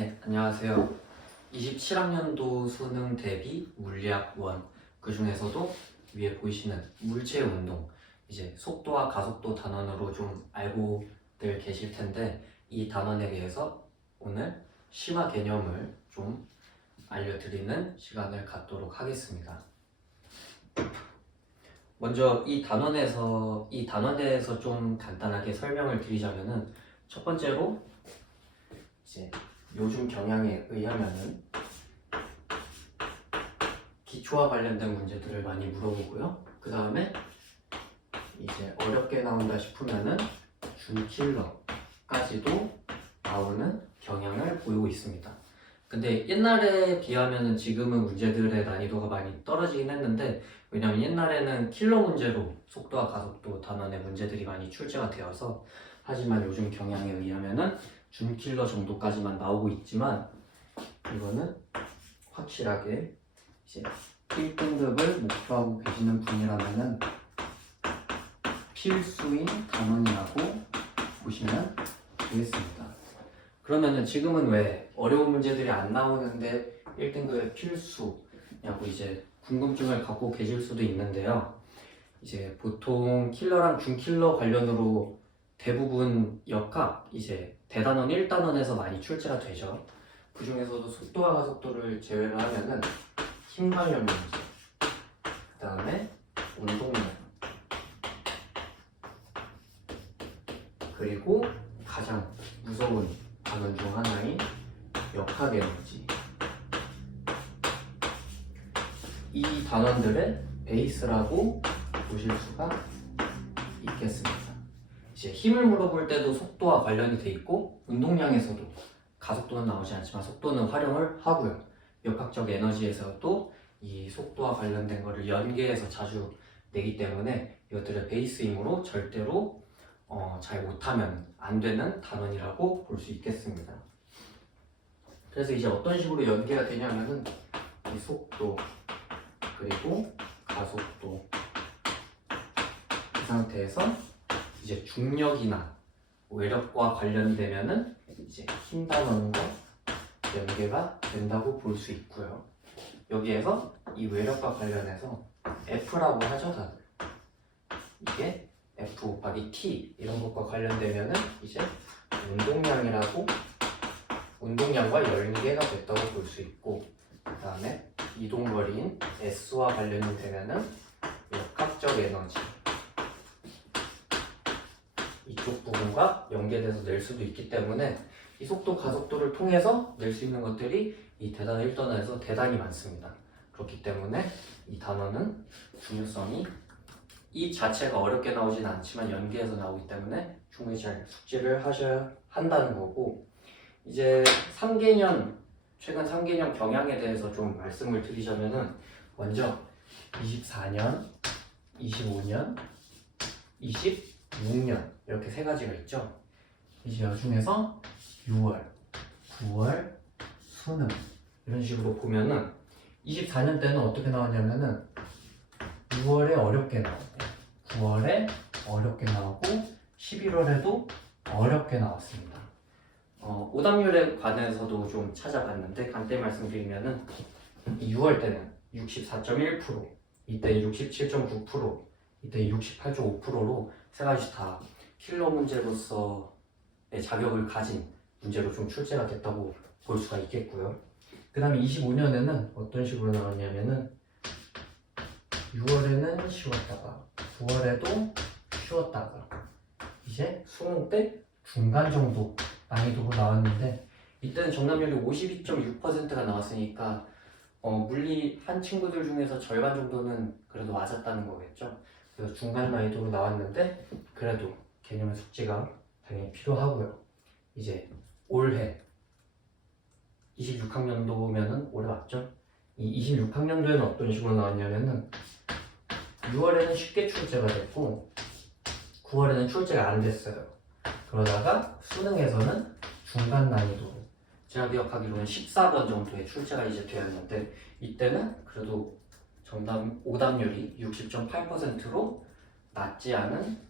네, 안녕하세요. 27학년도 수능 대비 물리학 1, 그 중에서도 위에 보이시는 물체 운동, 이제 속도와 가속도 단원으로 좀 알고들 계실 텐데, 이 단원에 대해서 오늘 심화 개념을 좀 알려드리는 시간을 갖도록 하겠습니다. 먼저 이 단원에 대해서 좀 간단하게 설명을 드리자면은, 첫 번째로 이제 요즘 경향에 의하면은 기초와 관련된 문제들을 많이 물어보고요. 그 다음에 이제 어렵게 나온다 싶으면은 준킬러까지도 나오는 경향을 보이고 있습니다. 근데 옛날에 비하면은 지금은 문제들의 난이도가 많이 떨어지긴 했는데, 왜냐면 옛날에는 킬러 문제로 속도와 가속도 단원의 문제들이 많이 출제가 되어서, 하지만 요즘 경향에 의하면은 준킬러 정도까지만 나오고 있지만, 이거는 확실하게 이제 1등급을 목표하고 계시는 분이라면은 필수인 단원이라고 보시면 되겠습니다. 그러면은 지금은 왜 어려운 문제들이 안 나오는데 1등급의 필수냐고 이제 궁금증을 갖고 계실 수도 있는데요. 이제 보통 킬러랑 준킬러 관련으로 대부분 역학, 이제 대단원 1단원에서 많이 출제가 되죠. 그 중에서도 속도와 가속도를 제외를 하면은 힘 관련 문제, 그 다음에 운동량, 그리고 가장 무서운 단원 중 하나인 역학 에너지, 이 단원들의 베이스라고 보실 수가 있겠습니다. 이제 힘을 물어볼 때도 속도와 관련이 돼 있고, 운동량에서도 가속도는 나오지 않지만 속도는 활용을 하고요. 역학적 에너지에서도 이 속도와 관련된 거를 연계해서 자주 내기 때문에 이것들의 베이스이므로 절대로 잘 못하면 안 되는 단원이라고 볼 수 있겠습니다. 그래서 이제 어떤 식으로 연계가 되냐면은 이 속도 그리고 가속도, 이 상태에서 이제 중력이나 외력과 관련되면은 이제 힘 단원과 연계가 된다고 볼 수 있고요. 여기에서 이 외력과 관련해서 F라고 하죠, 다들. 이게 F 곱하기 T 이런 것과 관련되면은 이제 운동량과 연계가 됐다고 볼 수 있고, 그 다음에 이동거리인 S와 관련이 되면은 역학적 에너지, 이쪽 부분과 연계돼서 낼 수도 있기 때문에 이 속도, 가속도를 통해서 낼 수 있는 것들이 이 대단원 1단원에서 대단히 많습니다. 그렇기 때문에 이 단원은 중요성이, 이 자체가 어렵게 나오진 않지만 연계해서 나오기 때문에 충분히 잘 숙지를 하셔야 한다는 거고, 이제 최근 3개년 경향에 대해서 좀 말씀을 드리자면은, 먼저 24년, 25년, 26년 이렇게 세 가지가 있죠. 이제 이 중에서 6월, 9월, 수능 이런 식으로 보면은 24년 때는 어떻게 나왔냐면은 6월에 어렵게 나오고, 9월에 어렵게 나오고, 11월에도 어렵게 나왔습니다. 오답률에 관해서도 좀 찾아봤는데 간단히 말씀드리면은 6월 때는 64.1%, 이때 67.9%, 이때 68.5%로 세 가지 다 킬러 문제로서의 자격을 가진 문제로 좀 출제가 됐다고 볼 수가 있겠고요. 그 다음에 25년에는 어떤 식으로 나왔냐면은 6월에는 쉬웠다가 9월에도 쉬웠다가 이제 수능 때 중간 정도 난이도로 나왔는데, 이때는 정답률이 52.6%가 나왔으니까 물리 한 친구들 중에서 절반 정도는 그래도 맞았다는 거겠죠. 그래서 중간 난이도로 나왔는데 그래도 개념의 숙지가 당연히 필요하고요. 이제 올해 26학년도면은 올해 맞죠? 이 26학년도에는 어떤 식으로 나왔냐면은 6월에는 쉽게 출제가 됐고 9월에는 출제가 안 됐어요. 그러다가 수능에서는 중간 난이도로, 제가 기억하기로는 14번 정도의 출제가 이제 되었는데, 이때는 그래도 정답 오답률이 60.8%로 낮지 않은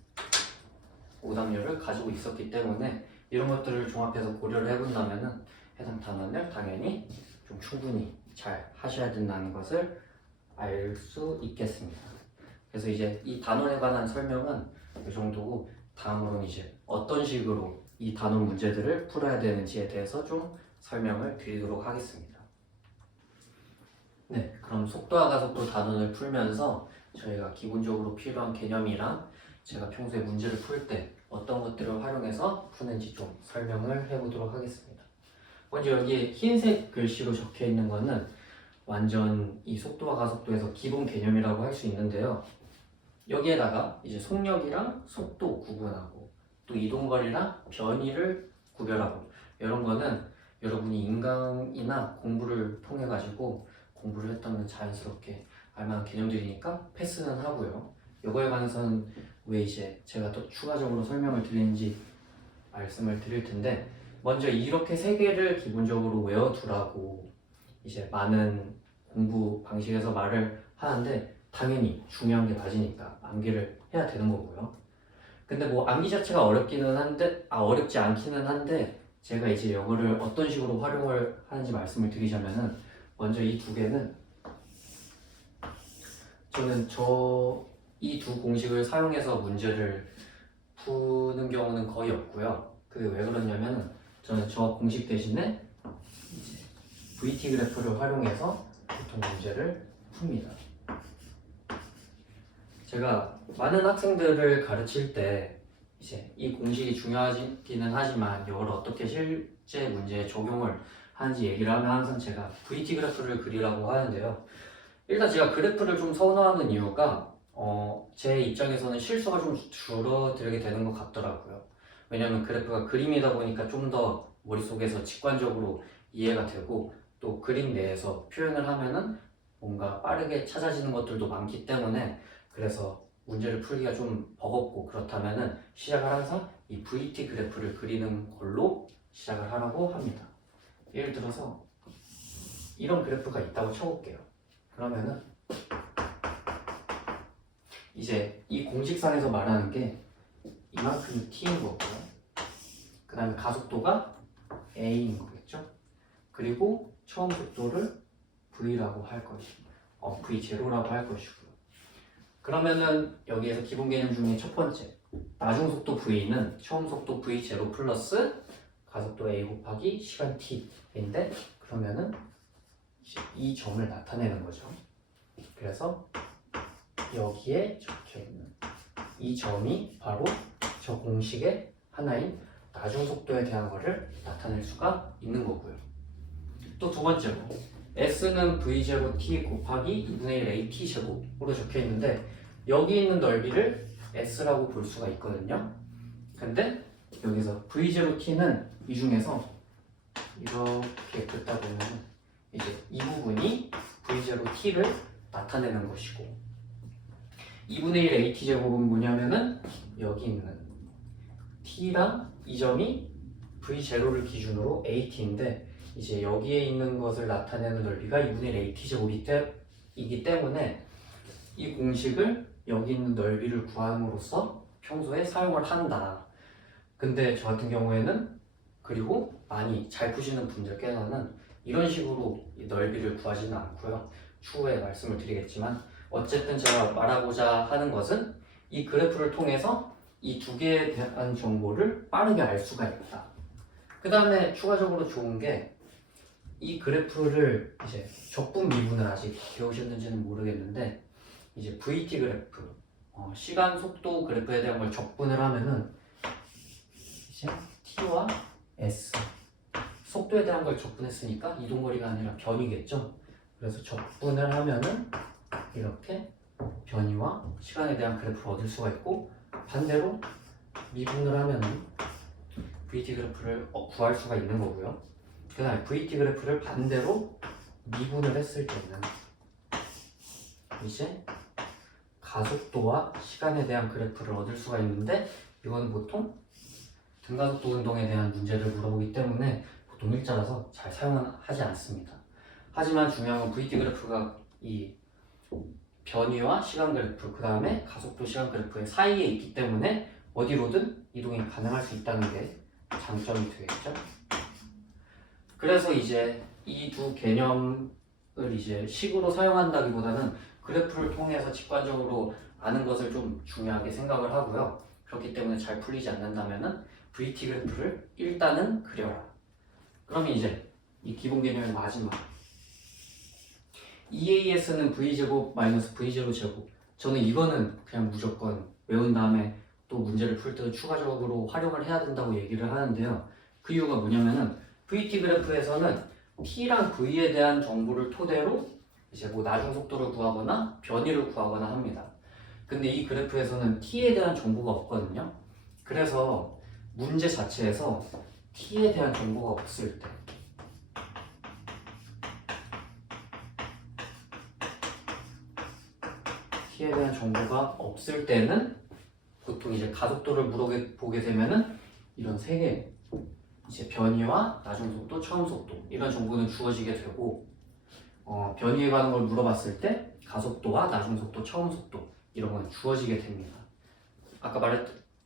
오답률을 가지고 있었기 때문에 이런 것들을 종합해서 고려를 해본다면은 해당 단원을 당연히 좀 충분히 잘 하셔야 된다는 것을 알 수 있겠습니다. 그래서 이제 이 단원에 관한 설명은 이 정도고, 다음으로는 이제 어떤 식으로 이 단원 문제들을 풀어야 되는지에 대해서 좀 설명을 드리도록 하겠습니다. 네, 그럼 속도와 가속도 단원을 풀면서 저희가 기본적으로 필요한 개념이랑 제가 평소에 문제를 풀 때 어떤 것들을 활용해서 푸는지 좀 설명을 해보도록 하겠습니다. 먼저 여기에 흰색 글씨로 적혀 있는 거는 완전 이 속도와 가속도에서 기본 개념이라고 할 수 있는데요. 여기에다가 이제 속력이랑 속도 구분하고, 또 이동거리랑 변이를 구별하고, 이런 거는 여러분이 인강이나 공부를 통해 가지고 공부를 했다면 자연스럽게 알만한 개념들이니까 패스는 하고요. 이거에 관해서는 왜 이제 제가 또 추가적으로 설명을 드리는지 말씀을 드릴 텐데, 먼저 이렇게 세 개를 기본적으로 외워두라고 이제 많은 공부 방식에서 말을 하는데, 당연히 중요한 게 맞으니까 암기를 해야 되는 거고요. 근데 뭐 암기 자체가 어렵기는 한데, 어렵지 않기는 한데, 제가 이제 이거를 어떤 식으로 활용을 하는지 말씀을 드리자면은, 먼저 이 두 개는 저는 이 두 공식을 사용해서 문제를 푸는 경우는 거의 없고요. 그게 왜 그러냐면은, 저는 저 공식 대신에 이제 VT 그래프를 활용해서 보통 문제를 풉니다. 제가 많은 학생들을 가르칠 때 이제 이 공식이 중요하기는 하지만 이걸 어떻게 실제 문제에 적용을 하는지 얘기를 하면 항상 제가 VT 그래프를 그리라고 하는데요. 일단 제가 그래프를 좀 선호하는 이유가 제 입장에서는 실수가 좀 줄어들게 되는 것 같더라고요. 왜냐하면 그래프가 그림이다 보니까 좀 더 머릿속에서 직관적으로 이해가 되고, 또 그림 내에서 표현을 하면은 뭔가 빠르게 찾아지는 것들도 많기 때문에, 그래서 문제를 풀기가 좀 버겁고 그렇다면은 시작을 항상 이 VT 그래프를 그리는 걸로 시작을 하라고 합니다. 예를 들어서 이런 그래프가 있다고 쳐볼게요. 그러면은 이제 이 공식상에서 말하는 게 이만큼이 t인 거고요. 그 다음에 가속도가 a인 거겠죠. 그리고 처음 속도를 v라고 할 것이고, v0라고 할 것이고요. 그러면은 여기에서 기본 개념 중에 첫 번째, 나중 속도 v는 처음 속도 v0 플러스 가속도 a 곱하기 시간 t인데, 그러면은 이 점을 나타내는 거죠. 그래서 여기에 적혀 있는 이 점이 바로 저 공식의 하나인 나중 속도에 대한 거를 나타낼 수가 있는 거고요. 또 두 번째로 S는 V0T 곱하기 2분의 1 AT 제곱으로 적혀 있는데, 여기 있는 넓이를 S라고 볼 수가 있거든요. 근데 여기서 V0T는 이 중에서 이렇게 긋다 보면 이제 이 부분이 V0T를 나타내는 것이고, 2분의 1 AT 제곱은 뭐냐면은 여기 있는 T랑 이 점이 V0를 기준으로 AT인데, 이제 여기에 있는 것을 나타내는 넓이가 2분의 1 AT 제곱이기 때문에 이 공식을 여기 있는 넓이를 구함으로써 평소에 사용을 한다. 근데 저 같은 경우에는, 그리고 많이 잘 푸시는 분들께서는 이런 식으로 이 넓이를 구하지는 않고요. 추후에 말씀을 드리겠지만, 어쨌든 제가 말하고자 하는 것은 이 그래프를 통해서 이 두 개에 대한 정보를 빠르게 알 수가 있다. 그 다음에 추가적으로 좋은 게, 이 그래프를 이제 적분 미분을 아직 배우셨는지는 모르겠는데, 이제 VT 그래프, 시간 속도 그래프에 대한 걸 적분을 하면은 이제 T와 S, 속도에 대한 걸 적분했으니까 이동거리가 아니라 변이겠죠. 그래서 적분을 하면은 이렇게 변이와 시간에 대한 그래프를 얻을 수가 있고, 반대로 미분을 하면은 VT 그래프를 구할 수가 있는 거고요. 그 다음에 VT 그래프를 반대로 미분을 했을 때는 이제 가속도와 시간에 대한 그래프를 얻을 수가 있는데, 이건 보통 등가속도 운동에 대한 문제를 물어보기 때문에 보통 일자라서 잘 사용하지 않습니다. 하지만 중요한 건 VT 그래프가 이 변이와 시간 그래프, 그 다음에 가속도 시간 그래프의 사이에 있기 때문에 어디로든 이동이 가능할 수 있다는 게 장점이 되겠죠. 그래서 이제 이 두 개념을 이제 식으로 사용한다기보다는 그래프를 통해서 직관적으로 아는 것을 좀 중요하게 생각을 하고요. 그렇기 때문에 잘 풀리지 않는다면은 VT 그래프를 일단은 그려라. 그러면 이제 이 기본 개념의 마지막 EAS는 V제곱 마이너스 V0 제곱. 저는 이거는 그냥 무조건 외운 다음에 또 문제를 풀 때 추가적으로 활용을 해야 된다고 얘기를 하는데요. 그 이유가 뭐냐면은 VT 그래프에서는 T랑 V에 대한 정보를 토대로 이제 뭐 나중 속도를 구하거나 변이를 구하거나 합니다. 근데 이 그래프에서는 T에 대한 정보가 없거든요. 그래서 문제 자체에서 T에 대한 정보가 없을 때 T에 대한 정보가 없을 때는 보통 이제 가속도를 물어보게 되면은 이런 세 개 이제 변이와 나중 속도, 처음 속도 이런 정보는 주어지게 되고 변이에 관한 걸 물어봤을 때 가속도와 나중 속도, 처음 속도 이런 건 주어지게 됩니다. 아까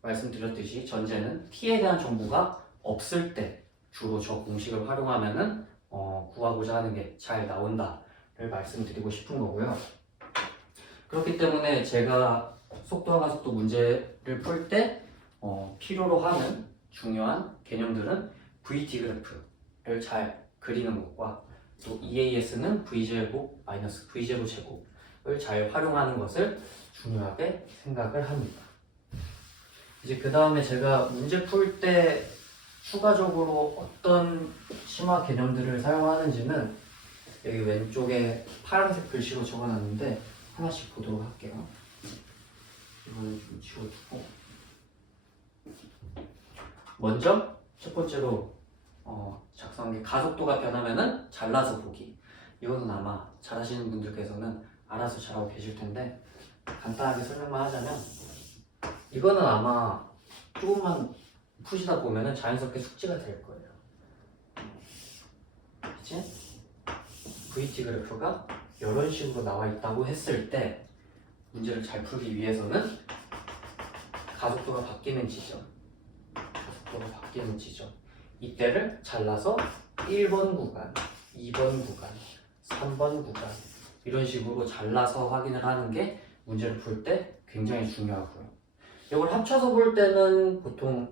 말씀드렸듯이 전제는 T에 대한 정보가 없을 때 주로 저 공식을 활용하면은 구하고자 하는 게 잘 나온다를 말씀드리고 싶은 거고요. 그렇기 때문에 제가 속도와 가속도 문제를 풀 때 필요로 하는 중요한 개념들은 VT 그래프를 잘 그리는 것과 또 EAS는 V제곱 마이너스 V0 제곱을 잘 활용하는 것을 중요하게 생각을 합니다. 이제 그 다음에 제가 문제 풀 때 추가적으로 어떤 심화 개념들을 사용하는지는 여기 왼쪽에 파란색 글씨로 적어놨는데 하나씩 보도록 할게요. 이거는 좀 지워두고 먼저 첫 번째로 작성한 게 가속도가 변하면은 잘라서 보기. 이거는 아마 잘 하시는 분들께서는 알아서 잘하고 계실 텐데 간단하게 설명만 하자면 이거는 아마 조금만 푸시다 보면은 자연스럽게 숙지가 될 거예요. 이제 VT 그래프가 이런 식으로 나와 있다고 했을 때 문제를 잘 풀기 위해서는 가속도가 바뀌는 지점, 이때를 잘라서 1번 구간, 2번 구간, 3번 구간 이런 식으로 잘라서 확인을 하는 게 문제를 풀 때 굉장히 중요하고요. 이걸 합쳐서 볼 때는 보통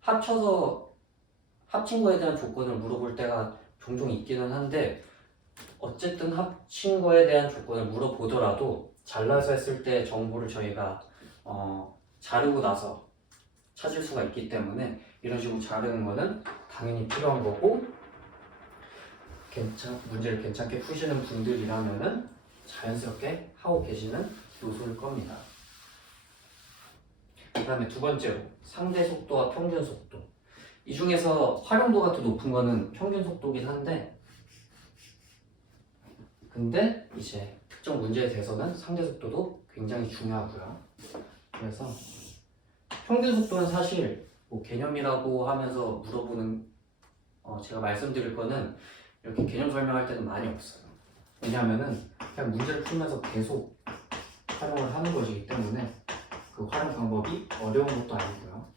합친 거에 대한 조건을 물어볼 때가 종종 있기는 한데 어쨌든 합친 거에 대한 조건을 물어보더라도 잘라서 했을 때 정보를 저희가 자르고 나서 찾을 수가 있기 때문에 이런 식으로 자르는 거는 당연히 필요한 거고 문제를 괜찮게 푸시는 분들이라면은 자연스럽게 하고 계시는 요소일 겁니다. 그 다음에 두 번째로 상대 속도와 평균 속도. 이 중에서 활용도가 더 높은 거는 평균 속도긴 한데 근데 이제 특정 문제에 대해서는 상대 속도도 굉장히 중요하고요. 그래서 평균 속도는 사실 뭐 개념이라고 하면서 물어보는 제가 말씀드릴 거는 이렇게 개념 설명할 때는 많이 없어요. 왜냐하면은 그냥 문제를 풀면서 계속 활용을 하는 것이기 때문에 그 활용 방법이 어려운 것도 아니고요.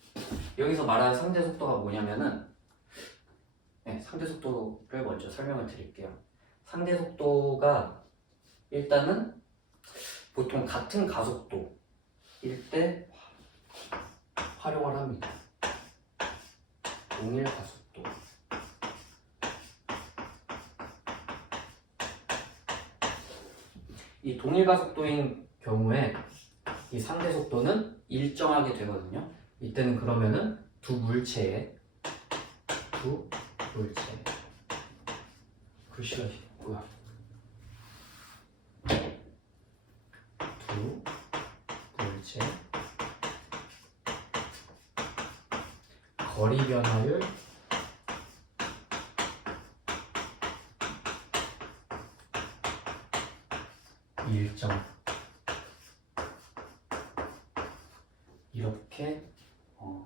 여기서 말하는 상대 속도가 뭐냐면은 상대 속도를 먼저 설명을 드릴게요. 상대 속도가 일단은 보통 같은 가속도일 때 활용을 합니다. 동일 가속도. 이 동일 가속도인 경우에 이 상대 속도는 일정하게 되거든요. 이때는 그러면은 두 물체의 글씨가 있고요. 두 물체 거리 변화율 일정 이렇게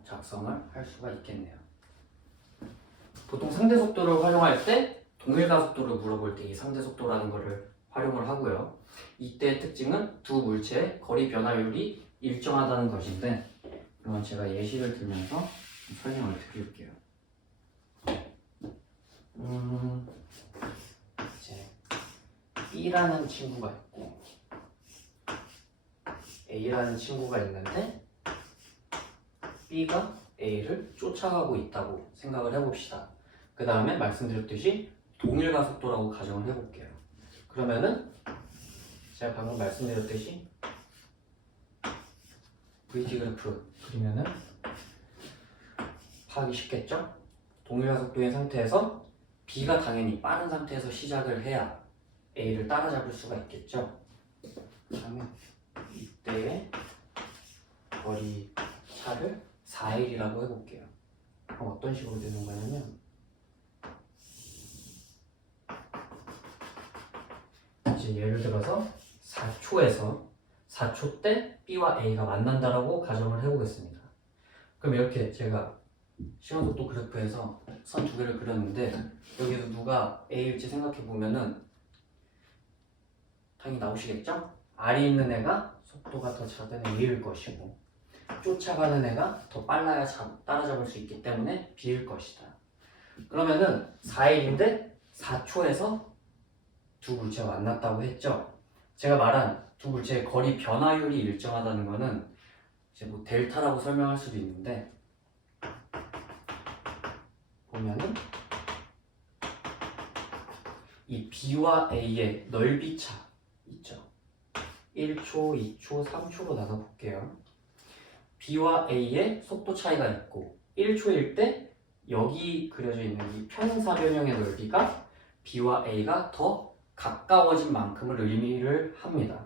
작성을 할 수가 있겠네요. 보통 상대 속도를 활용할 때 동일 가속도를 물어볼 때 이 상대 속도라는 것을 활용을 하고요. 이때의 특징은 두 물체의 거리 변화율이 일정하다는 것인데 그러면 제가 예시를 들면서 설명을 드릴게요. 이제 B라는 친구가 있고 A라는 친구가 있는데 B가 A를 쫓아가고 있다고 생각을 해봅시다. 그 다음에 말씀드렸듯이 동일 가속도라고 가정을 해볼게요. 그러면은 제가 방금 말씀드렸듯이 VT 그래프 그리면은 파악이 쉽겠죠? 동일 가속도인 상태에서 B가 당연히 빠른 상태에서 시작을 해야 A를 따라잡을 수가 있겠죠? 그러면 이때의 거리 차를 4L이라고 해볼게요. 그럼 어떤 식으로 되는 거냐면 이제 예를 들어서 4초 때 B와 A가 만난다라고 가정을 해보겠습니다. 그럼 이렇게 제가 시간속도 그래프에서 선 두 개를 그렸는데 여기서 누가 A일지 생각해보면은 당연히 나오시겠죠? R이 있는 애가 속도가 더 작은 A일 것이고 쫓아가는 애가 더 빨라야 따라잡을 수 있기 때문에 B일 것이다. 그러면은 4일인데 4초에서 두 물체가 만났다고 했죠? 제가 말한 두 물체의 거리 변화율이 일정하다는 거는 이제 뭐 델타라고 설명할 수도 있는데 보면은 이 B와 A의 넓이 차 있죠? 1초, 2초, 3초로 나눠볼게요. B와 A의 속도 차이가 있고 1초일 때 여기 그려져 있는 이 평사변형의 넓이가 B와 A가 더 가까워진 만큼을 의미를 합니다.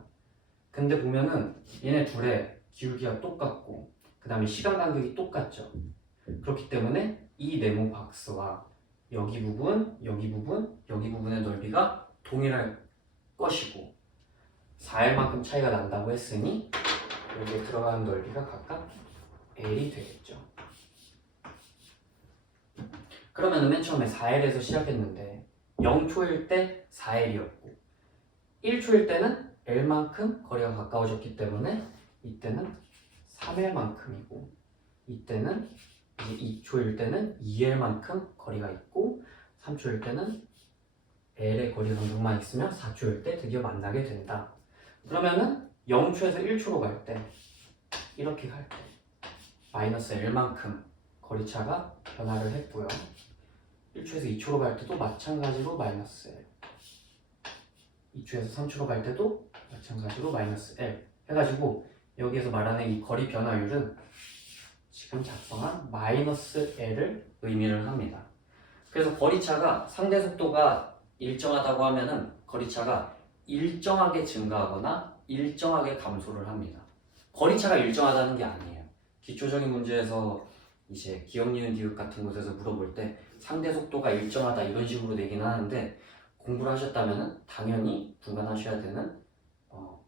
근데 보면은 얘네 둘의 기울기가 똑같고 그 다음에 시간 간격이 똑같죠. 그렇기 때문에 이 네모 박스와 여기 부분, 여기 부분, 여기 부분의 넓이가 동일할 것이고 4L만큼 차이가 난다고 했으니 여기에 들어가는 넓이가 각각 L이 되겠죠. 그러면 맨 처음에 4L에서 시작했는데 0초일 때 4L이었고 1초일 때는 L만큼 거리가 가까워졌기 때문에 이때는 3L만큼이고 이때는 이제 2초일 때는 2L만큼 거리가 있고 3초일 때는 L의 거리 간격만 있으면 4초일 때 드디어 만나게 된다. 그러면은 0초에서 1초로 갈 때 이렇게 갈 때 마이너스 L만큼 거리차가 변화를 했고요. 1초에서 2초로 갈 때도 마찬가지로 마이너스 L 2초에서 3초로 갈 때도 마찬가지로 마이너스 L 해가지고 여기에서 말하는 이 거리 변화율은 지금 작성한 마이너스 L을 의미를 합니다. 그래서 거리차가 상대 속도가 일정하다고 하면은 거리차가 일정하게 증가하거나 일정하게 감소를 합니다. 거리차가 일정하다는 게 아니에요. 기초적인 문제에서 이제 기억, 니은, 디귿 같은 곳에서 물어볼 때 상대 속도가 일정하다 이런 식으로 내긴 하는데 공부를 하셨다면 당연히 분간하셔야 되는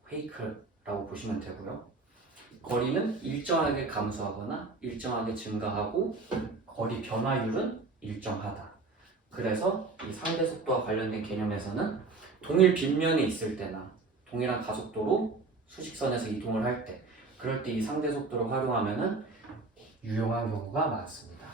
페이크라고 보시면 되고요. 거리는 일정하게 감소하거나 일정하게 증가하고 거리 변화율은 일정하다. 그래서 이 상대 속도와 관련된 개념에서는 동일 빗면에 있을 때나 동일한 가속도로 수직선에서 이동을 할 때 그럴 때 이 상대 속도를 활용하면은 유용한 경우가 많습니다.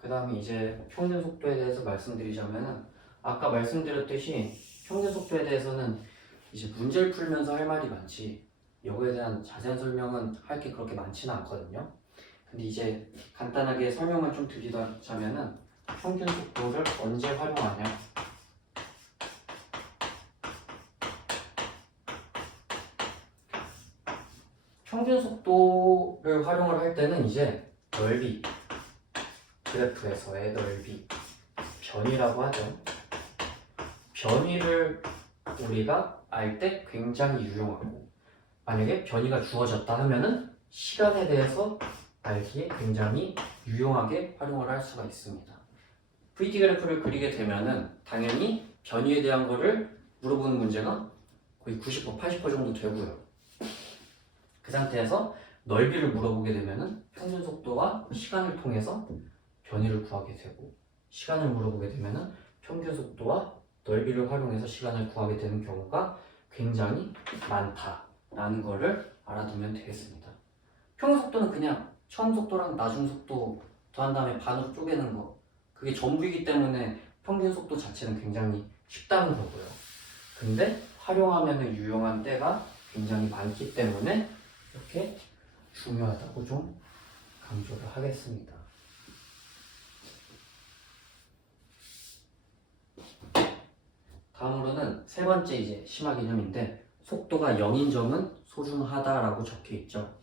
그 다음에 이제 평균 속도에 대해서 말씀드리자면은 아까 말씀드렸듯이 평균 속도에 대해서는 이제 문제를 풀면서 할 말이 많지 이거에 대한 자세한 설명은 할 게 그렇게 많지는 않거든요. 근데 이제 간단하게 설명을 좀 드리자면은 평균 속도를 언제 활용하냐? 평균 속도를 활용을 할 때는 이제 넓이, 그래프에서의 넓이, 변위라고 하죠. 변위를 우리가 알 때 굉장히 유용하고 만약에 변위가 주어졌다 하면은 시간에 대해서 알기에 굉장히 유용하게 활용을 할 수가 있습니다. VT 그래프를 그리게 되면은 당연히 변위에 대한 거를 물어보는 문제가 거의 90%, 80% 정도 되고요. 그 상태에서 넓이를 물어보게 되면은 평균 속도와 시간을 통해서 변위를 구하게 되고 시간을 물어보게 되면은 평균 속도와 넓이를 활용해서 시간을 구하게 되는 경우가 굉장히 많다라는 라는 거를 알아두면 되겠습니다. 평균속도는 그냥 처음 속도랑 나중 속도 더한 다음에 반으로 쪼개는 거, 그게 전부이기 때문에 평균 속도 자체는 굉장히 쉽다는 거고요. 근데 활용하면 유용한 때가 굉장히 많기 때문에 이렇게 중요하다고 좀 강조를 하겠습니다. 다음으로는 세 번째 이제 심화 개념인데, 속도가 0인 점은 소중하다라고 적혀 있죠.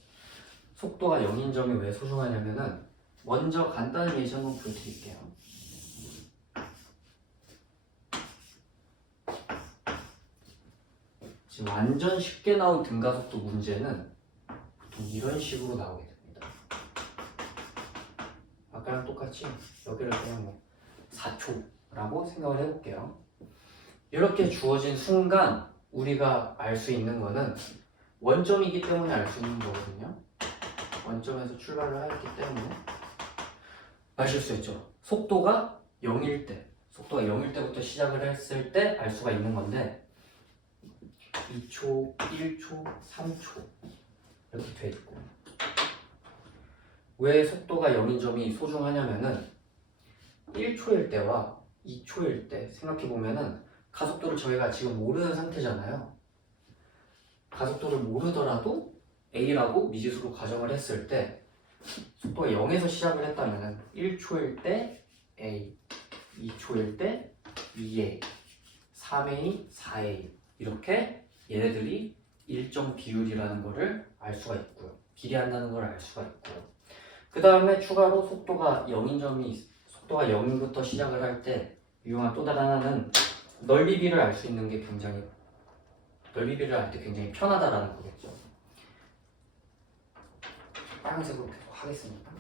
속도가 0인 점이 왜 소중하냐면은, 먼저 간단한 예시 한번 보여드릴게요. 지금 완전 쉽게 나온 등가속도 문제는 보통 이런 식으로 나오게 됩니다. 아까랑 똑같이 여기를 그냥 뭐 4초라고 생각을 해볼게요. 이렇게 주어진 순간 우리가 알 수 있는 거는 원점이기 때문에 알 수 있는 거거든요. 원점에서 출발을 했기 때문에 아실 수 있죠. 속도가 0일 때, 속도가 0일 때부터 시작을 했을 때 알 수가 있는 건데, 2초, 1초, 3초 이렇게 돼 있고, 왜 속도가 0인 점이 소중하냐면은 1초일 때와 2초일 때 생각해보면은 가속도를 저희가 지금 모르는 상태잖아요. 가속도를 모르더라도 A라고 미지수로 가정을 했을 때 속도가 0에서 시작을 했다면 1초일 때 A, 2초일 때 2A, 3A, 4A 이렇게 얘네들이 일정 비율이라는 것을 알 수가 있고요. 비례한다는 걸 알 수가 있고요. 그 다음에 추가로 속도가 0부터 시작을 할 때 유용한 또 다른 하나는 넓이비를 알 수 있는 게 넓이비를 알 때 굉장히 편하다라는 거겠죠. 빨간색으로 계속 하겠습니다.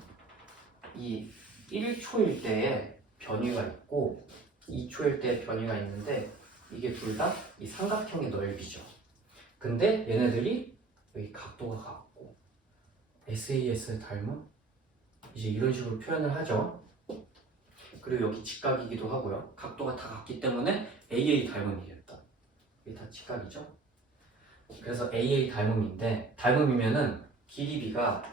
이 1초일 때에 변위가 있고 2초일 때 변위가 있는데, 이게 둘 다 이 삼각형의 넓이죠. 근데 얘네들이 여기 각도가 같고 SAS 닮은 이제 이런 식으로 표현을 하죠. 그리고 여기 직각이기도 하고요. 각도가 다 같기 때문에 AA 닮음이겠다. 이게 다 직각이죠. 그래서 AA 닮음인데, 닮음이면은 길이비가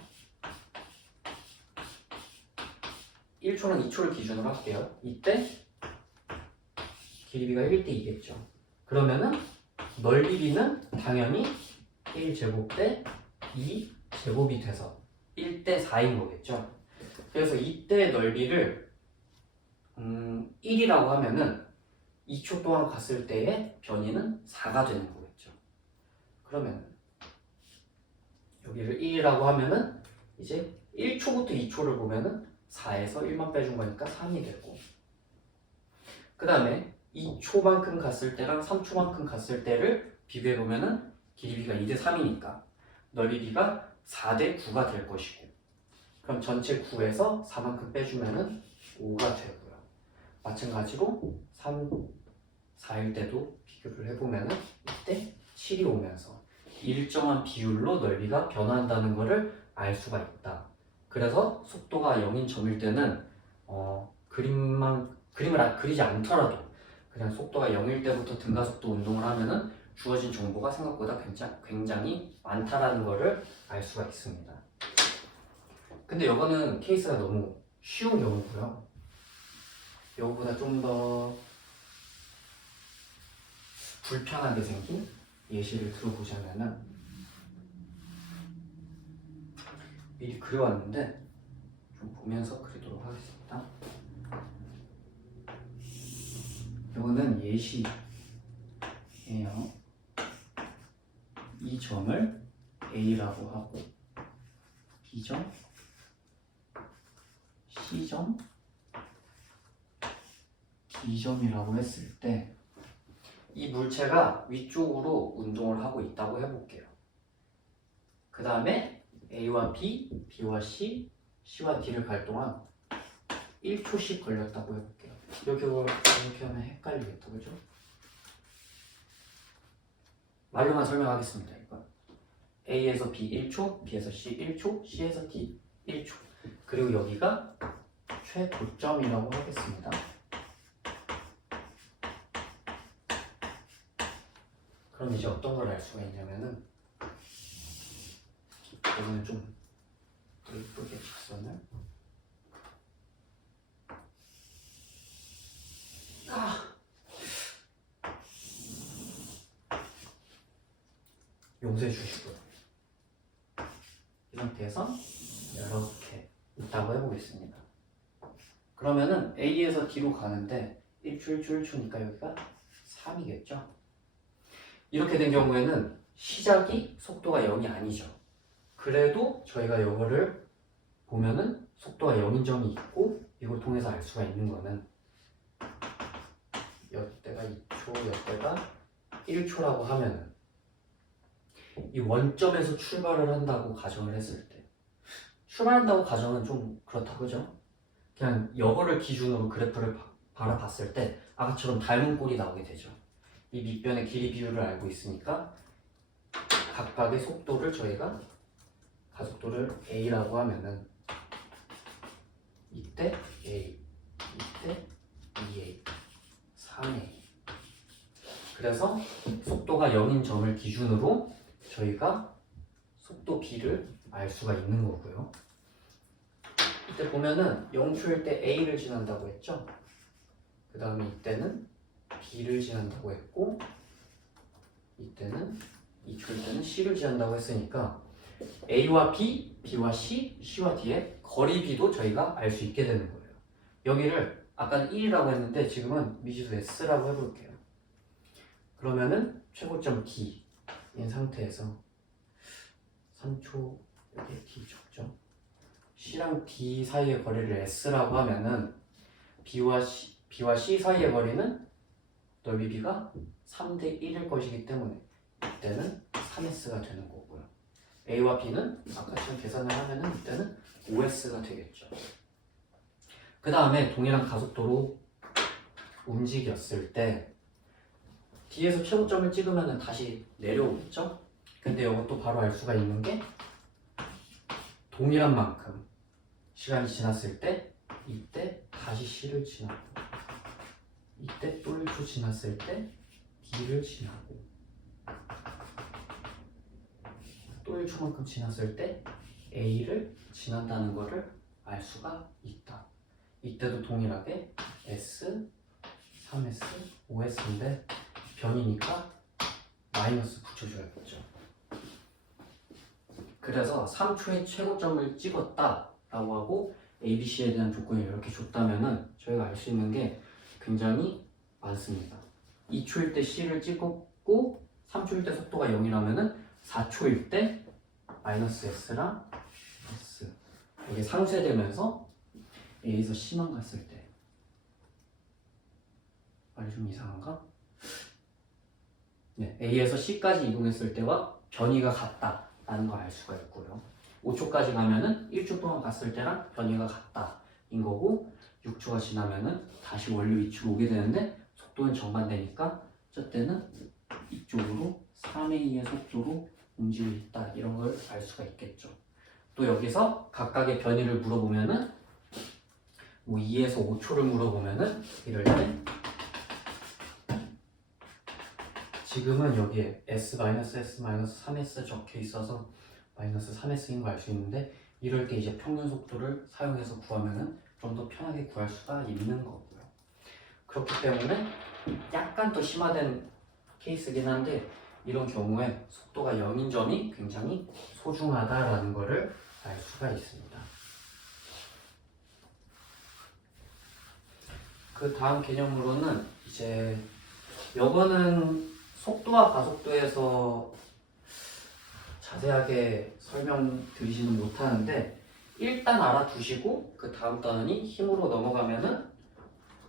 1초랑 2초를 기준으로 할게요. 이때 길이비가 1대 2겠죠. 그러면은 넓이비는 당연히 1제곱 대 2제곱이 돼서 1대 4인 거겠죠. 그래서 이때 넓이를 1이라고 하면은 2초 동안 갔을 때의 변이는 4가 되는 거겠죠. 그러면 여기를 1이라고 하면은 이제 1초부터 2초를 보면은 4에서 1만 빼준 거니까 3이 되고, 그 다음에 2초만큼 갔을 때랑 3초만큼 갔을 때를 비교해 보면은 길이비가 2대 3이니까 넓이비가 4대 9가 될 것이고, 그럼 전체 9에서 4만큼 빼주면은 5가 되고요. 마찬가지로 3, 4일 때도 비교를 해보면은 이때 7이 오면서 일정한 비율로 넓이가 변화한다는 것을 알 수가 있다. 그래서 속도가 0인 점일 때는 그림을 그리지 않더라도 그냥 속도가 0일 때부터 등가속도 운동을 하면은 주어진 정보가 생각보다 굉장히 많다라는 것을 알 수가 있습니다. 근데 이거는 케이스가 너무 쉬운 경우고요. 이거보다 좀 더 불편하게 생긴 예시를 들어보자면은, 미리 그려왔는데 좀 보면서 그리도록 하겠습니다. 이거는 예시예요. 이 점을 A라고 하고 B점, C점, D점이라고 했을 때 이 물체가 위쪽으로 운동을 하고 있다고 해볼게요. 그 다음에 A와 B, B와 C, C와 D를 갈 동안 1초씩 걸렸다고 해볼게요. 이렇게 하면 헷갈리겠다, 그죠? 말로만 설명하겠습니다. 이건 A에서 B 1초, B에서 C 1초, C에서 D 1초. 그리고 여기가 최고점이라고 하겠습니다. 그럼 이제 어떤 걸 알 수가 있냐면은, 이번엔 좀 더 이쁘게 직선을 용서해 주시고요. 이 상태에서 이렇게 있다고 해보겠습니다. 그러면은 A에서 D로 가는데 1초 1초 1초니까 여기가 3이겠죠? 이렇게 된 경우에는 시작이 속도가 0이 아니죠. 그래도 저희가 이거를 보면은 속도가 0인 점이 있고 이걸 통해서 알 수가 있는 거는 여때가 2초, 여때가 1초라고 하면은 이 원점에서 출발을 한다고 가정을 했을 때 출발한다고 가정은 좀 그렇다 그죠? 그냥 이거를 기준으로 그래프를 바라봤을 때 아까처럼 닮은 꼴이 나오게 되죠. 이 밑변의 길이 비율을 알고 있으니까 각각의 속도를 저희가 가속도를 A라고 하면은 이때 A, 이때 2A, 3A. 그래서 속도가 0인 점을 기준으로 저희가 속도 B를 알 수가 있는 거고요. 이때 보면은 0초일 때 A를 지난다고 했죠? 그 다음에 이때는 B를 지난다고 했고 이때는 2초일 때는 C를 지난다고 했으니까 A와 B, B와 C, C와 D의 거리비도 저희가 알 수 있게 되는 거예요. 여기를 아까는 1이라고 했는데 지금은 미지수 S라고 해볼게요. 그러면은 최고점 D인 상태에서 3초 여기 D 적죠. C랑 D 사이의 거리를 S라고 하면은 B와 C 사이의 거리는 넓이 B가 3대 1일 것이기 때문에 이때는 3S가 되는 거고요. A와 B는 아까처럼 계산을 하면은 이때는 5S가 되겠죠. 그 다음에 동일한 가속도로 움직였을 때 D에서 최고점을 찍으면 다시 내려오겠죠? 근데 이것도 바로 알 수가 있는 게 동일한 만큼 시간이 지났을 때 이때 다시 C를 지나고 이때 또 1초 지났을 때 D를 지나고 또 1초만큼 지났을 때 A를 지난다는 것을 알 수가 있다. 이때도 동일하게 S, 3S, 5S인데 변이니까 마이너스 붙여줘야겠죠. 그래서 3초에 최고점을 찍었다라고 하고 ABC에 대한 조건을 이렇게 줬다면은 저희가 알 수 있는 게 굉장히 많습니다. 2초일 때 C를 찍었고 3초일 때 속도가 0이라면은 4초일 때 마이너스 S랑 S 이게 상쇄되면서 A에서 C만 갔을 때 말이 좀 이상한가? 네, A에서 C까지 이동했을 때와 변이가 같다라는 걸 알 수가 있고요. 5초까지 가면은 1초 동안 갔을 때랑 변이가 같다인 거고 6초가 지나면은 다시 원료 위치로 오게 되는데 속도는 정반대니까 저 때는 이쪽으로 3A의 속도로 움직이고 있다 이런 걸 알 수가 있겠죠. 또 여기서 각각의 변이를 물어보면은 뭐 2에서 5초를 물어보면은 이럴 때 지금은 여기에 S-S-3S 적혀 있어서 마이너스 3S인 거 알 수 있는데 이럴 때 이제 평균 속도를 사용해서 구하면은 좀 더 편하게 구할 수가 있는 거고요. 그렇기 때문에 약간 더 심화된 케이스긴 한데 이런 경우에 속도가 0인 점이 굉장히 소중하다라는 것을 알 수가 있습니다. 그 다음 개념으로는 이제 요거는 속도와 가속도에서 자세하게 설명드리지는 못하는데 일단 알아두시고 그 다음 단원이 힘으로 넘어가면은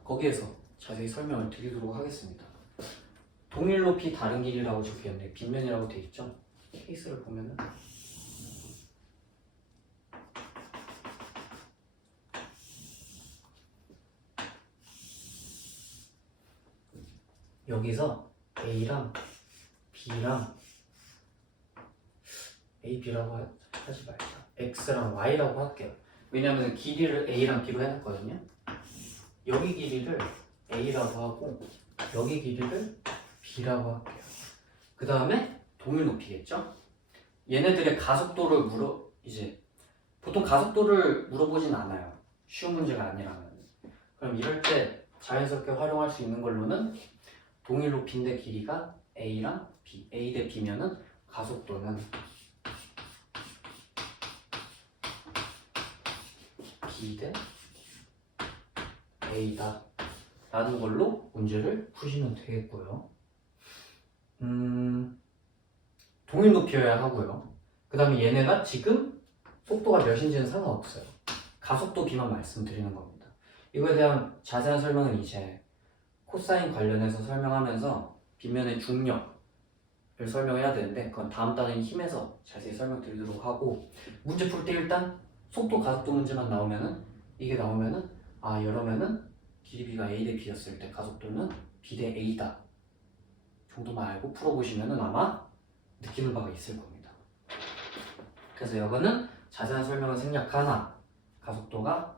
거기에서 자세히 설명을 드리도록 하겠습니다. 동일 높이 다른 길이라고 적혀있는데 빗면이라고 되어 있죠? 케이스를 보면은 여기서 A랑 B랑 A, B라고 하지 말자. X랑 Y라고 할게요. 왜냐하면 길이를 A랑 B로 해놨거든요. 여기 길이를 A라고 하고 여기 길이를 B라고 할게요. 그 다음에 동일 높이겠죠? 얘네들의 가속도를 이제 보통 가속도를 물어보진 않아요. 쉬운 문제가 아니라면. 그럼 이럴 때 자연스럽게 활용할 수 있는 걸로는 동일 높이인데 길이가 A랑 B, A 대 B면은 가속도는 B 대 A다 라는 걸로 문제를 푸시면 되겠고요. 동일 높이여야 하고요. 그 다음에 얘네가 지금 속도가 몇인지는 상관없어요. 가속도 B만 말씀드리는 겁니다. 이거에 대한 자세한 설명은 이제 코사인 관련해서 설명하면서 빗면의 중력을 설명해야 되는데 그건 다음 단원 힘에서 자세히 설명드리도록 하고, 문제 풀 때 일단 속도 가속도 문제만 나오면은 이게 나오면은 이러면은 길이 B가 A 대 B였을 때 가속도는 B 대 A다 정도만 알고 풀어보시면은 아마 느끼는 바가 있을 겁니다. 그래서 이거는 자세한 설명은 생략하나 가속도가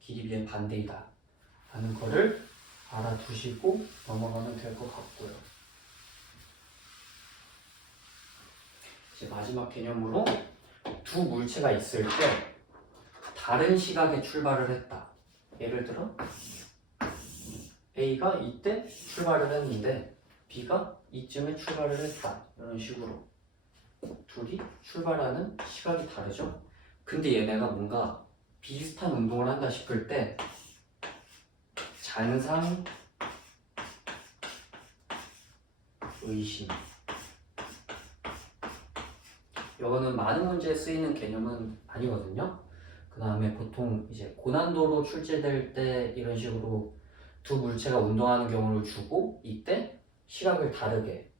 길이 B의 반대이다 라는 거를 알아두시고 넘어가면 될 것 같고요. 이제 마지막 개념으로 두 물체가 있을 때 다른 시각에 출발을 했다. 예를 들어 A가 이때 출발을 했는데 B가 이쯤에 출발을 했다. 이런 식으로 둘이 출발하는 시각이 다르죠. 근데 얘네가 뭔가 비슷한 운동을 한다 싶을 때 잔상 의심, 이거는 많은 문제에 쓰이는 개념은 아니거든요. 그 다음에 보통 이제 고난도로 출제될 때 이런 식으로 두 물체가 운동하는 경우를 주고 이때 시각을 다르게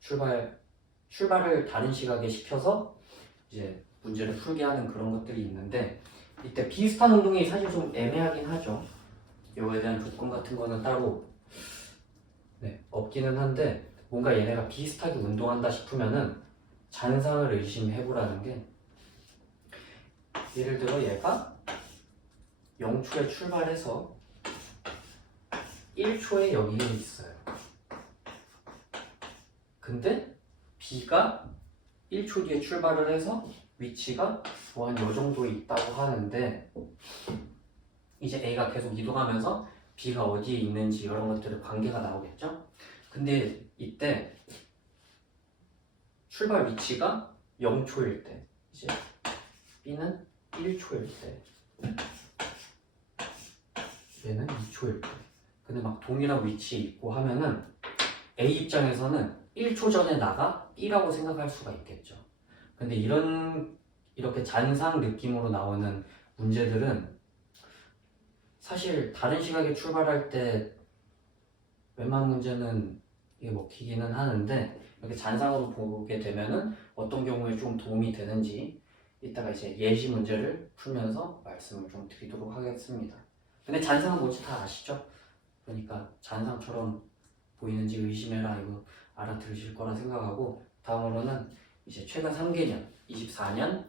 출발을 다른 시각에 시켜서 이제 문제를 풀게 하는 그런 것들이 있는데, 이때 비슷한 운동이 사실 좀 애매하긴 하죠. 이거에 대한 조건 같은 거는 따로 없기는 한데, 뭔가 얘네가 비슷하게 운동한다 싶으면은 잔상을 의심해보라는 게, 예를 들어 얘가 0초에 출발해서 1초에 여기에 있어요. 근데 B가 1초 뒤에 출발을 해서 위치가 뭐 한 요 정도에 있다고 하는데, 이제 A가 계속 이동하면서 B가 어디에 있는지 이런 것들의 관계가 나오겠죠? 근데 이때 출발 위치가 0초일 때, 이제 B는 1초일 때, 얘는 2초일 때, 근데 막 동일한 위치에 있고 하면은 A 입장에서는 1초 전에 나가 B라고 생각할 수가 있겠죠. 근데 이렇게 잔상 느낌으로 나오는 문제들은 사실 다른 시각에 출발할 때 웬만한 문제는 이게 먹히기는 하는데, 이렇게 잔상으로 보게 되면은 어떤 경우에 좀 도움이 되는지 이따가 이제 예시 문제를 풀면서 말씀을 좀 드리도록 하겠습니다. 근데 잔상은 뭔지 다 아시죠? 그러니까 잔상처럼 보이는지 의심해라, 이거 알아들으실 거라 생각하고, 다음으로는 이제 최근 3개년 24년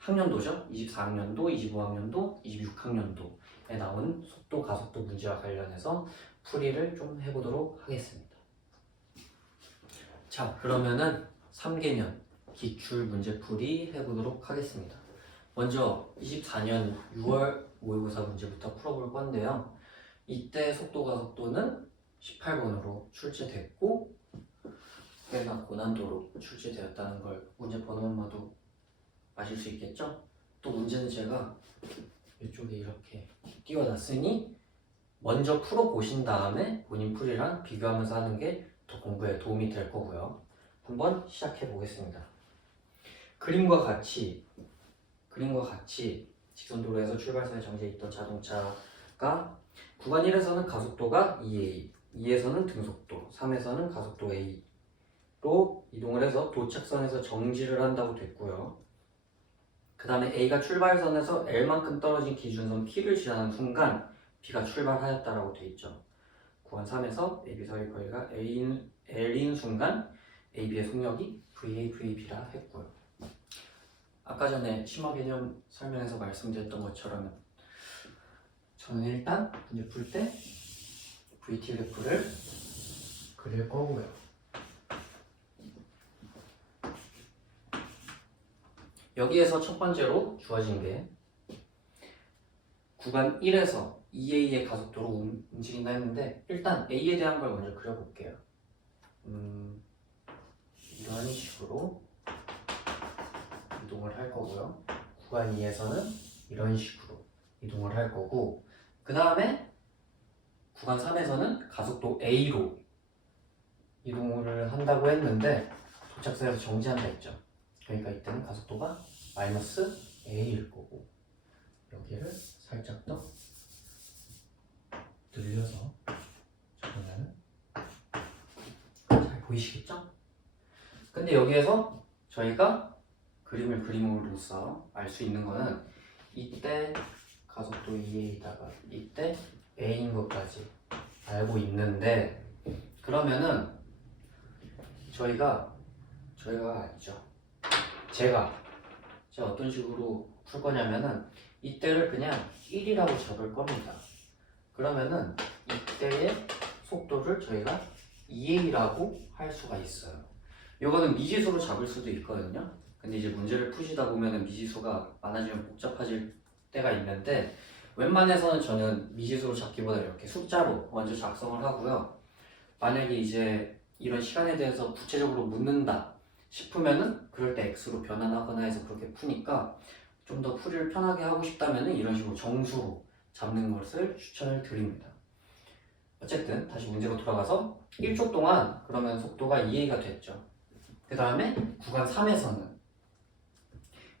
20학년도죠. 24학년도, 25학년도, 26학년도에 나온 속도 가속도 문제와 관련해서 풀이를 좀 해보도록 하겠습니다. 자, 그러면은 3개년 기출 문제풀이 해보도록 하겠습니다. 먼저 24년 6월 모의고사 문제부터 풀어볼 건데요. 이때 속도 가속도는 18번으로 출제됐고 꽤나 고난도로 출제되었다는 걸 문제 번호만 봐도 아실 수 있겠죠? 또 문제는 제가 이쪽에 이렇게 띄워놨으니 먼저 풀어보신 다음에 본인 풀이랑 비교하면서 하는 게 더 공부에 도움이 될 거고요. 한번 시작해 보겠습니다. 그림과 같이 직선도로에서 출발선에 정지해 있던 자동차가 구간 1에서는 가속도가 2a, 2에서는 등속도, 3에서는 가속도 a로 이동을 해서 도착선에서 정지를 한다고 됐고요. 그 다음에 a가 출발선에서 l만큼 떨어진 기준선 p를 지나는 순간 b가 출발하였다라고 돼 있죠. 구간 3에서 AB 사이 거리가 L인 순간 AB의 속력이 VA, VB라 했고요. 아까 전에 심화 개념 설명에서 말씀드렸던 것처럼 저는 일단 문제 풀 때 VT 그래프를 그릴 거고요. 여기에서 첫 번째로 주어진 게 구간 1에서 2A의 가속도로 움직인다 했는데 일단 A에 대한 걸 먼저 그려볼게요. 이런 식으로 이동을 할 거고요. 구간 2에서는 이런 식으로 이동을 할 거고 그 다음에 구간 3에서는 가속도 A로 이동을 한다고 했는데 도착선에서 정지한다 했죠. 그러니까 이때는 가속도가 마이너스 A일 거고 여기를 살짝 더 늘려서 적으면 잘 보이시겠죠? 근데 여기에서 저희가 그림을 그림으로써 알 수 있는 거는 이때 가속도 2A다가 이때 A인 것까지 알고 있는데 그러면은 저희가 아니죠. 제가 어떤 식으로 풀 거냐면은 이때를 그냥 1이라고 적을 겁니다. 그러면은 이때의 속도를 저희가 2A라고 할 수가 있어요. 이거는 미지수로 잡을 수도 있거든요. 근데 이제 문제를 푸시다 보면은 미지수가 많아지면 복잡해질 때가 있는데 웬만해서는 저는 미지수로 잡기보다 이렇게 숫자로 먼저 작성을 하고요. 만약에 이제 이런 시간에 대해서 구체적으로 묻는다 싶으면은 그럴 때 x로 변환하거나 해서 그렇게 푸니까 좀 더 풀이를 편하게 하고 싶다면은 이런 식으로 정수로 잡는 것을 추천을 드립니다. 어쨌든 다시 문제로 돌아가서 1초 동안 그러면 속도가 2A가 됐죠. 그 다음에 구간 3에서는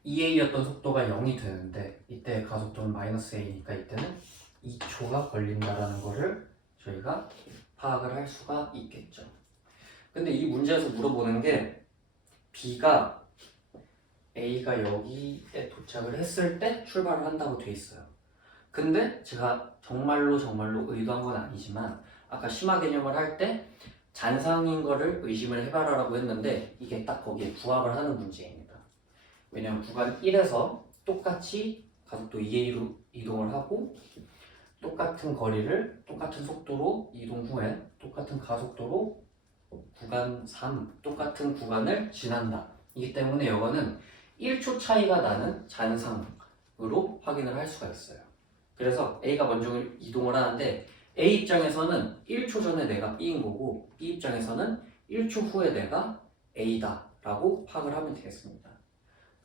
2A였던 속도가 0이 되는데 이때 가속도는 마이너스 A니까 이때는 2초가 걸린다라는 거를 저희가 파악을 할 수가 있겠죠. 근데 이 문제에서 물어보는 게 B가 A가 여기에 도착을 했을 때 출발을 한다고 돼 있어요. 근데 제가 정말로 의도한 건 아니지만 아까 심화 개념을 할 때 잔상인 거를 의심을 해봐라라고 했는데 이게 딱 거기에 부합을 하는 문제입니다. 왜냐면 구간 1에서 똑같이 가속도 2A로 이동을 하고 똑같은 거리를 똑같은 속도로 이동 후에 똑같은 가속도로 구간 3 똑같은 구간을 지난다. 이기 때문에 이거는 1초 차이가 나는 잔상으로 확인을 할 수가 있어요. 그래서 A가 먼저 이동을 하는데 A 입장에서는 1초 전에 내가 B인 거고 B 입장에서는 1초 후에 내가 A다 라고 파악을 하면 되겠습니다.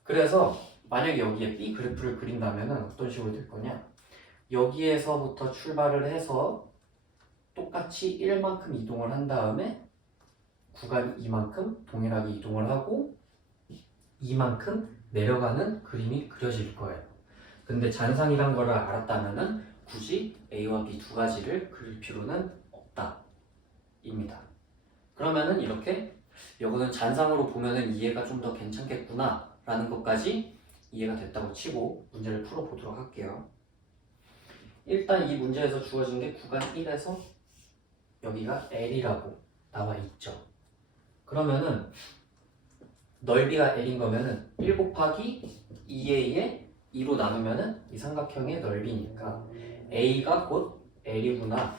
그래서 만약에 여기에 B 그래프를 그린다면 어떤 식으로 될 거냐, 여기에서부터 출발을 해서 똑같이 1만큼 이동을 한 다음에 구간 2만큼 동일하게 이동을 하고 2만큼 내려가는 그림이 그려질 거예요. 근데 잔상이란 거를 알았다면은 굳이 A와 B 두 가지를 그릴 필요는 없다 입니다. 그러면은 이렇게 이거는 잔상으로 보면은 이해가 좀 더 괜찮겠구나 라는 것까지 이해가 됐다고 치고 문제를 풀어보도록 할게요. 일단 이 문제에서 주어진 게 구간 1에서 여기가 L이라고 나와 있죠. 그러면은 넓이가 L인 거면은 1 곱하기 2A에 2로 나누면은 이 삼각형의 넓이니까 A가 곧 L이구나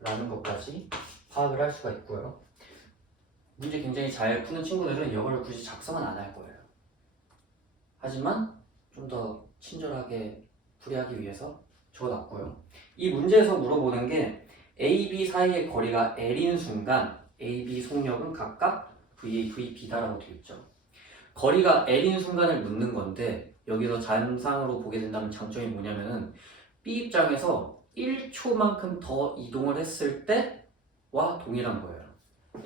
라는 것까지 파악을 할 수가 있고요. 문제 굉장히 잘 푸는 친구들은 이걸 굳이 작성은 안 할 거예요. 하지만 좀 더 친절하게 풀이하기 위해서 적어놨고요. 이 문제에서 물어보는 게 A, B 사이의 거리가 L인 순간 A, B 속력은 각각 VA, VB다라고 되어 있죠. 거리가 L인 순간을 묻는 건데 여기서 잔상으로 보게 된다면 장점이 뭐냐면은 B 입장에서 1초만큼 더 이동을 했을 때와 동일한 거예요.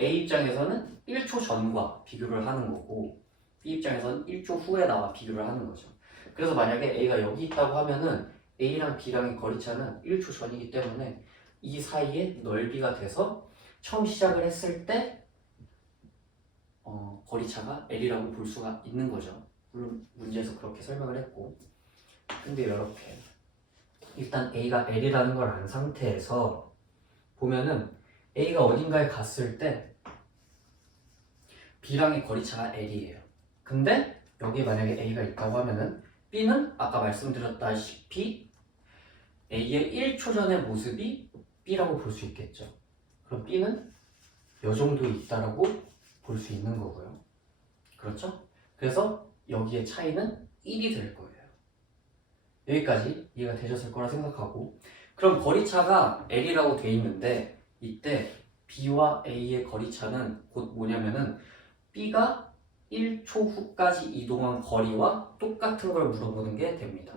A 입장에서는 1초 전과 비교를 하는 거고 B 입장에서는 1초 후에 나와 비교를 하는 거죠. 그래서 만약에 A가 여기 있다고 하면은 A랑 B랑의 거리차는 1초 전이기 때문에 이 사이에 넓이가 돼서 처음 시작을 했을 때 거리차가 L이라고 볼 수가 있는 거죠. 물론 문제에서 그렇게 설명을 했고, 근데 이렇게 일단 A가 L이라는 걸 안 상태에서 보면은 A가 어딘가에 갔을 때 B랑의 거리차가 L이에요. 근데 여기에 만약에 A가 있다고 하면은 B는 아까 말씀드렸다시피 A의 1초 전의 모습이 B라고 볼 수 있겠죠. 그럼 B는 이 정도 있다라고 볼 수 있는 거고요. 그렇죠? 그래서 여기에 차이는 1이 될 거예요. 여기까지 이해가 되셨을 거라 생각하고, 그럼 거리차가 L이라고 돼 있는데 이때 B와 A의 거리차는 곧 뭐냐면은 B가 1초 후까지 이동한 거리와 똑같은 걸 물어보는 게 됩니다.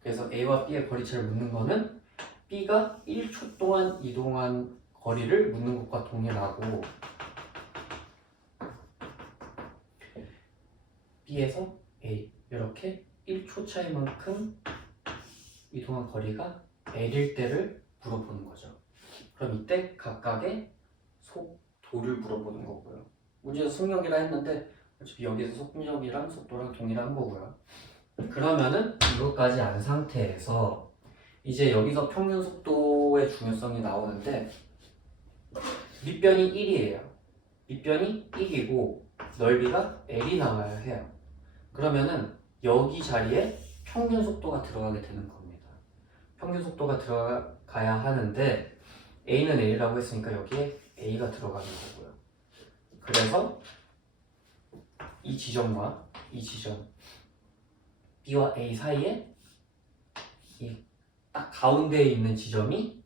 그래서 A와 B의 거리차를 묻는 거는 B가 1초 동안 이동한 거리를 묻는 것과 동일하고, B에서 A 이렇게 1초 차이만큼 이동한 거리가 L일 때를 물어보는 거죠. 그럼 이때 각각의 속도를 물어보는 거고요. 문제에서 속력이라 했는데 어차피 여기서 속력이랑 속도랑 동일한 거고요. 그러면은 이것까지 안 상태에서 이제 여기서 평균 속도의 중요성이 나오는데, 밑변이 1이에요. 밑변이 1이고 넓이가 L이 나와야 해요. 그러면은 여기 자리에 평균 속도가 들어가게 되는 겁니다. 평균 속도가 들어가야 하는데 A는 L이라고 했으니까 여기에 A가 들어가는 거고요. 그래서 이 지점과 이 지점 B와 A 사이에 이 딱 가운데에 있는 지점이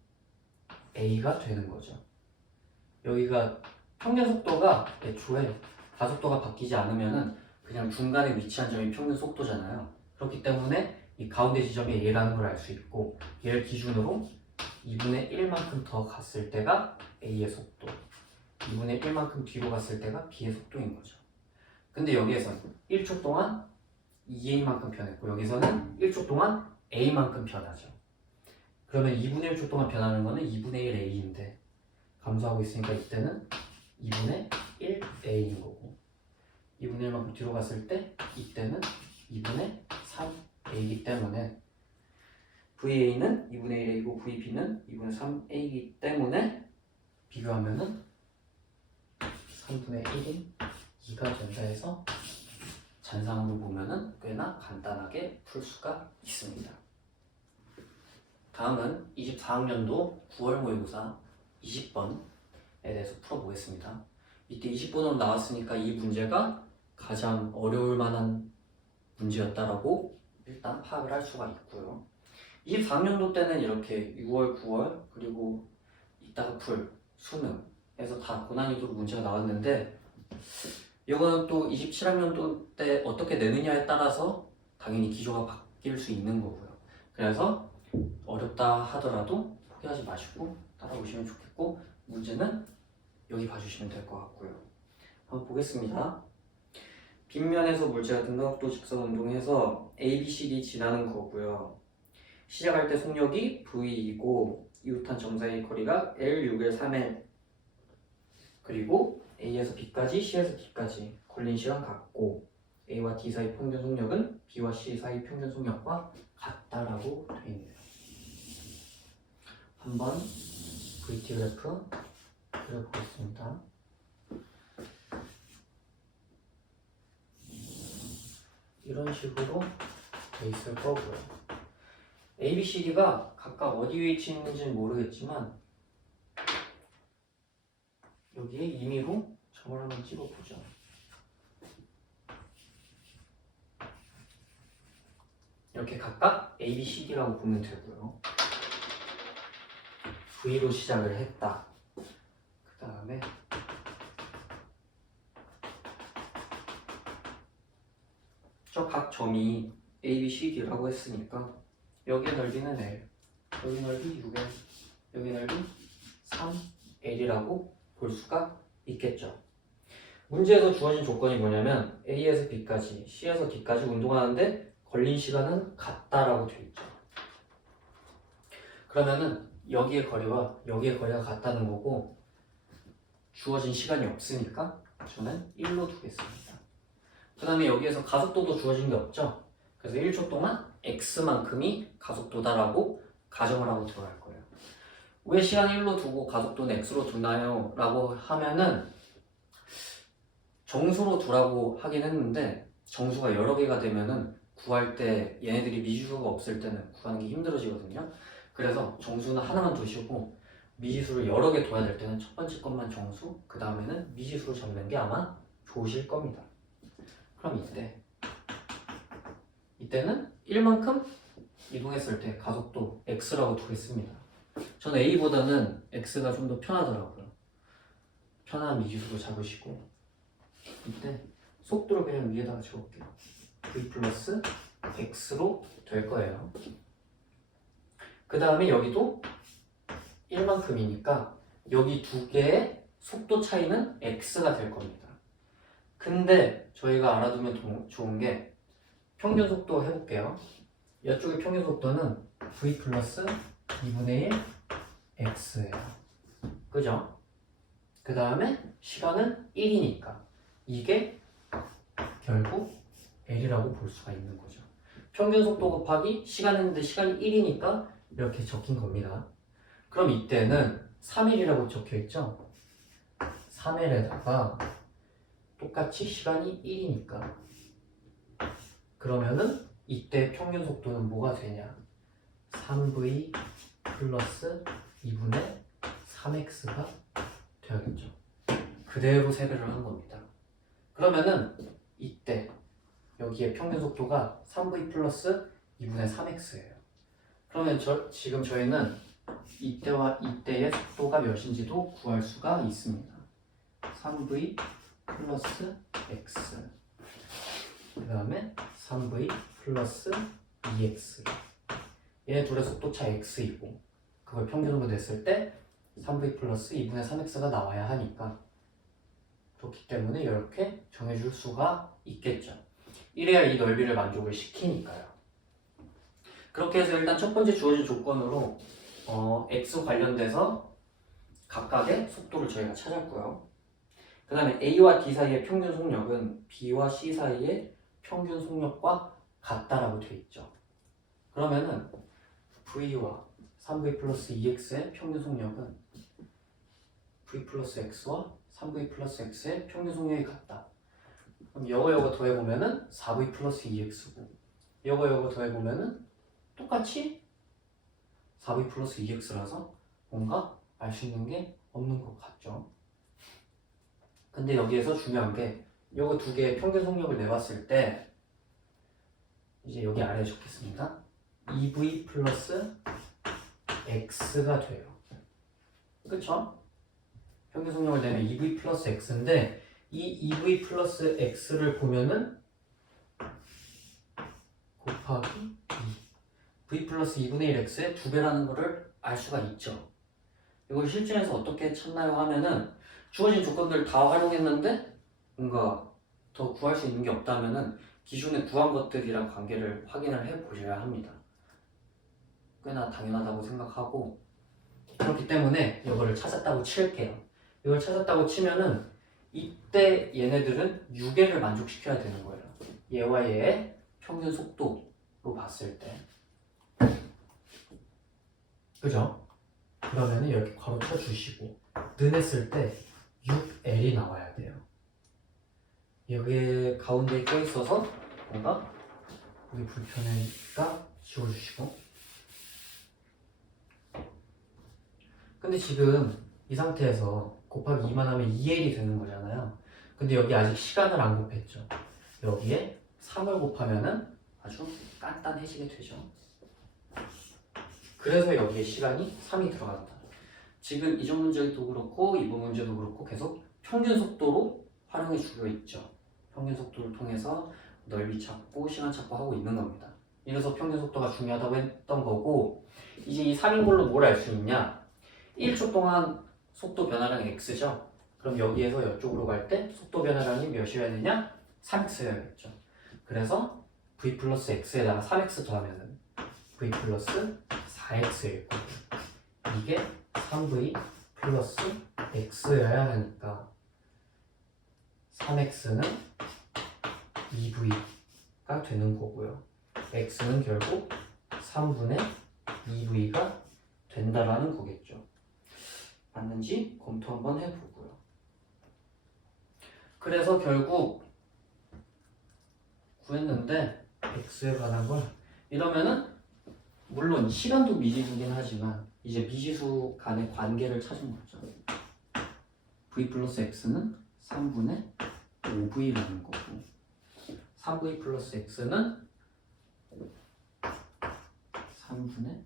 A가 되는 거죠. 여기가 평균 속도가 애초에 가속도가 바뀌지 않으면은 그냥 중간에 위치한 점이 평균 속도잖아요. 그렇기 때문에 이 가운데 지점이 A라는 걸 알 수 있고, 얘를 기준으로 2분의 1만큼 더 갔을 때가 A의 속도, 2분의 1만큼 뒤로 갔을 때가 B의 속도인 거죠. 근데 여기에서는 1초 동안 2A만큼 변했고 여기서는 1초 동안 A만큼 변하죠. 그러면 2분의 1초 동안 변하는 거는 2분의 1 A인데 감소하고 있으니까 이때는 2분의 1 A인 거고, 2분의 1만큼 뒤로 갔을 때 이때는 2분의 3 A이기 때문에 VA는 2분의 1 A고 VB는 2분의 3 A이기 때문에 비교하면은 3분의 1인 2가 된다 해서 잔상으로 보면은 꽤나 간단하게 풀 수가 있습니다. 다음은 24학년도 9월 모의고사 20번에 대해서 풀어보겠습니다. 이때 20번으로 나왔으니까 이 문제가 가장 어려울 만한 문제였다라고 일단 파악을 할 수가 있고요. 24학년도 때는 이렇게 6월, 9월 그리고 이따가 풀 수능에서 다 고난이도로 문제가 나왔는데, 이거는 또 27학년도 때 어떻게 내느냐에 따라서 당연히 기조가 바뀔 수 있는 거고요. 그래서 어렵다 하더라도 포기하지 마시고 따라오시면 좋겠고, 문제는 여기 봐주시면 될 것 같고요. 한번 보겠습니다. 빗면에서 물체가 등각도 직선 운동해서 A, B, C, D 지나는 거고요. 시작할 때 속력이 V이고 이웃한 점 사이 거리가 L, 6L, 3L, 그리고 A에서 B까지, C에서 D까지 걸린 시간 같고, A와 D 사이 평균 속력은 B와 C 사이 평균 속력과 같다라고 되어 있네요. 한번 VT 그래프 그려보겠습니다. 이런 식으로 돼 있을 거고요. A, B, C, D가 각각 어디 위치해 있는지는 모르겠지만 여기에 임의로 점을 한번 찍어보죠. 이렇게 각각 A, B, C, D라고 보면 되고요. V로 시작을 했다. 그 다음에 저 각 점이 A, B, C, D라고 했으니까 여기 넓이는 L, 여기 넓이 6L, 여기 넓이 3L이라고 볼 수가 있겠죠. 문제에서 주어진 조건이 뭐냐면 A에서 B까지, C에서 D까지 운동하는데 걸린 시간은 같다라고 되어 있죠. 그러면은 여기의 거리와 여기의 거리가 같다는 거고, 주어진 시간이 없으니까 저는 1로 두겠습니다. 그 다음에 여기에서 가속도도 주어진 게 없죠. 그래서 1초 동안 X만큼이 가속도다라고 가정을 하고 들어갈 거예요. 왜 시간 1로 두고 가속도는 X로 두나요? 라고 하면은 정수로 두라고 하긴 했는데 정수가 여러 개가 되면은 구할 때 얘네들이 미지수가 없을 때는 구하는 게 힘들어지거든요. 그래서 정수는 하나만 두시고 미지수를 여러 개 둬야 될 때는 첫 번째 것만 정수, 그 다음에는 미지수로 잡는 게 아마 좋으실 겁니다. 그럼 이때 이때는 1만큼 이동했을 때 가속도 x라고 두겠습니다. 저는 a보다는 x가 좀 더 편하더라고요. 편한 미지수로 잡으시고 이때 속도를 그냥 위에다가 적을게요. v 플러스 x로 될 거예요. 그 다음에 여기도 1만큼이니까 여기 두 개의 속도 차이는 x가 될 겁니다. 근데 저희가 알아두면 좋은 게 평균 속도 해볼게요. 이쪽의 평균 속도는 v 플러스 2분의 1 x예요. 그죠? 그 다음에 시간은 1이니까 이게 결국 L이라고 볼 수가 있는 거죠. 평균 속도 곱하기 시간 했는데 시간이 1이니까 이렇게 적힌 겁니다. 그럼 이때는 3일이라고 적혀 있죠? 3일에다가 똑같이 시간이 1이니까 그러면은 이때 평균 속도는 뭐가 되냐? 3v 플러스 2분의 3x가 되어야겠죠. 그대로 세배를 한 겁니다. 그러면은 이때 여기에 평균 속도가 3v 플러스 2분의 3x예요. 그러면 지금 저희는 이때와 이때의 속도가 몇인지도 구할 수가 있습니다. 3v 플러스 x 그 다음에 3v 플러스 2x 얘네 둘의 속도차 x이고 그걸 평균으로 냈을 때 3v 플러스 2분의 3x가 나와야 하니까 그렇기 때문에 이렇게 정해줄 수가 있겠죠. 이래야 이 넓이를 만족을 시키니까요. 그렇게 해서 일단 첫 번째 주어진 조건으로 x 관련돼서 각각의 속도를 저희가 찾았고요. 그 다음에 a와 d 사이의 평균 속력은 b와 c 사이의 평균 속력과 같다라고 되어 있죠. 그러면은 v와 3v 플러스 2x의 평균 속력은 v 플러스 x와 3v 플러스 x의 평균 속력이 같다. 그럼 이거 더해보면은 4v 플러스 2x고 이거 더해보면은 똑같이 4v 플러스 2x라서 뭔가 알 수 있는 게 없는 것 같죠. 근데 여기에서 중요한 게 이거 두 개의 평균 속력을 내봤을 때 이제 여기 아래에 적겠습니다. 2v 플러스 x가 돼요. 그쵸? 평균 속력을 내면 2v 플러스 x인데 이 2v 플러스 x를 보면은 곱하기 2 v 플러스 2분의 1x의 2배라는 거를 알 수가 있죠. 이걸 실전에서 어떻게 찾나요 하면은 주어진 조건들 다 활용했는데 뭔가 더 구할 수 있는 게 없다면은 기존에 구한 것들이랑 관계를 확인을 해 보셔야 합니다. 꽤나 당연하다고 생각하고 그렇기 때문에 이거를 찾았다고 칠게요. 이걸 찾았다고 치면은 이때 얘네들은 6개를 만족시켜야 되는 거예요. 얘와 얘의 평균 속도로 봤을 때 그죠? 그러면은 이렇게 괄호 쳐주시고 는했을 때 6L이 나와야 돼요. 여기 가운데에 껴있어서 뭔가 여기 불편하니까 지워주시고 근데 지금 이 상태에서 곱하기 2만 하면 2L이 되는 거잖아요. 근데 여기 아직 시간을 안 곱했죠. 여기에 3을 곱하면은 아주 간단해지게 되죠. 그래서 여기에 시간이 3이 들어간다. 지금 이전 문제도 그렇고 이번 문제도 그렇고 계속 평균 속도로 활용해 주고 있죠. 평균 속도를 통해서 넓이 찾고 시간 찾고 하고 있는 겁니다. 이래서 평균 속도가 중요하다고 했던 거고 이제 이 3인 걸로 뭘 알 수 있냐? 1초 동안 속도 변화량이 x죠. 그럼 여기에서 이쪽으로 갈 때 속도 변화량이 몇이어야 되냐? 3x여야겠죠. 그래서 v 플러스 x에다가 3x 더하면은 v 플러스 4x일 거고 이게 3v 플러스 x여야 하니까 3x는 2v가 되는 거고요. x는 결국 3분의 2v가 된다라는 거겠죠. 맞는지 검토 한번 해보고요. 그래서 결국 구했는데 x에 관한 걸 이러면은 물론 시간도 미지수긴 하지만 이제 미지수 간의 관계를 찾은 거죠. v 플러스 x는 3분의 5v라는 거고 3v 플러스 x는 3분의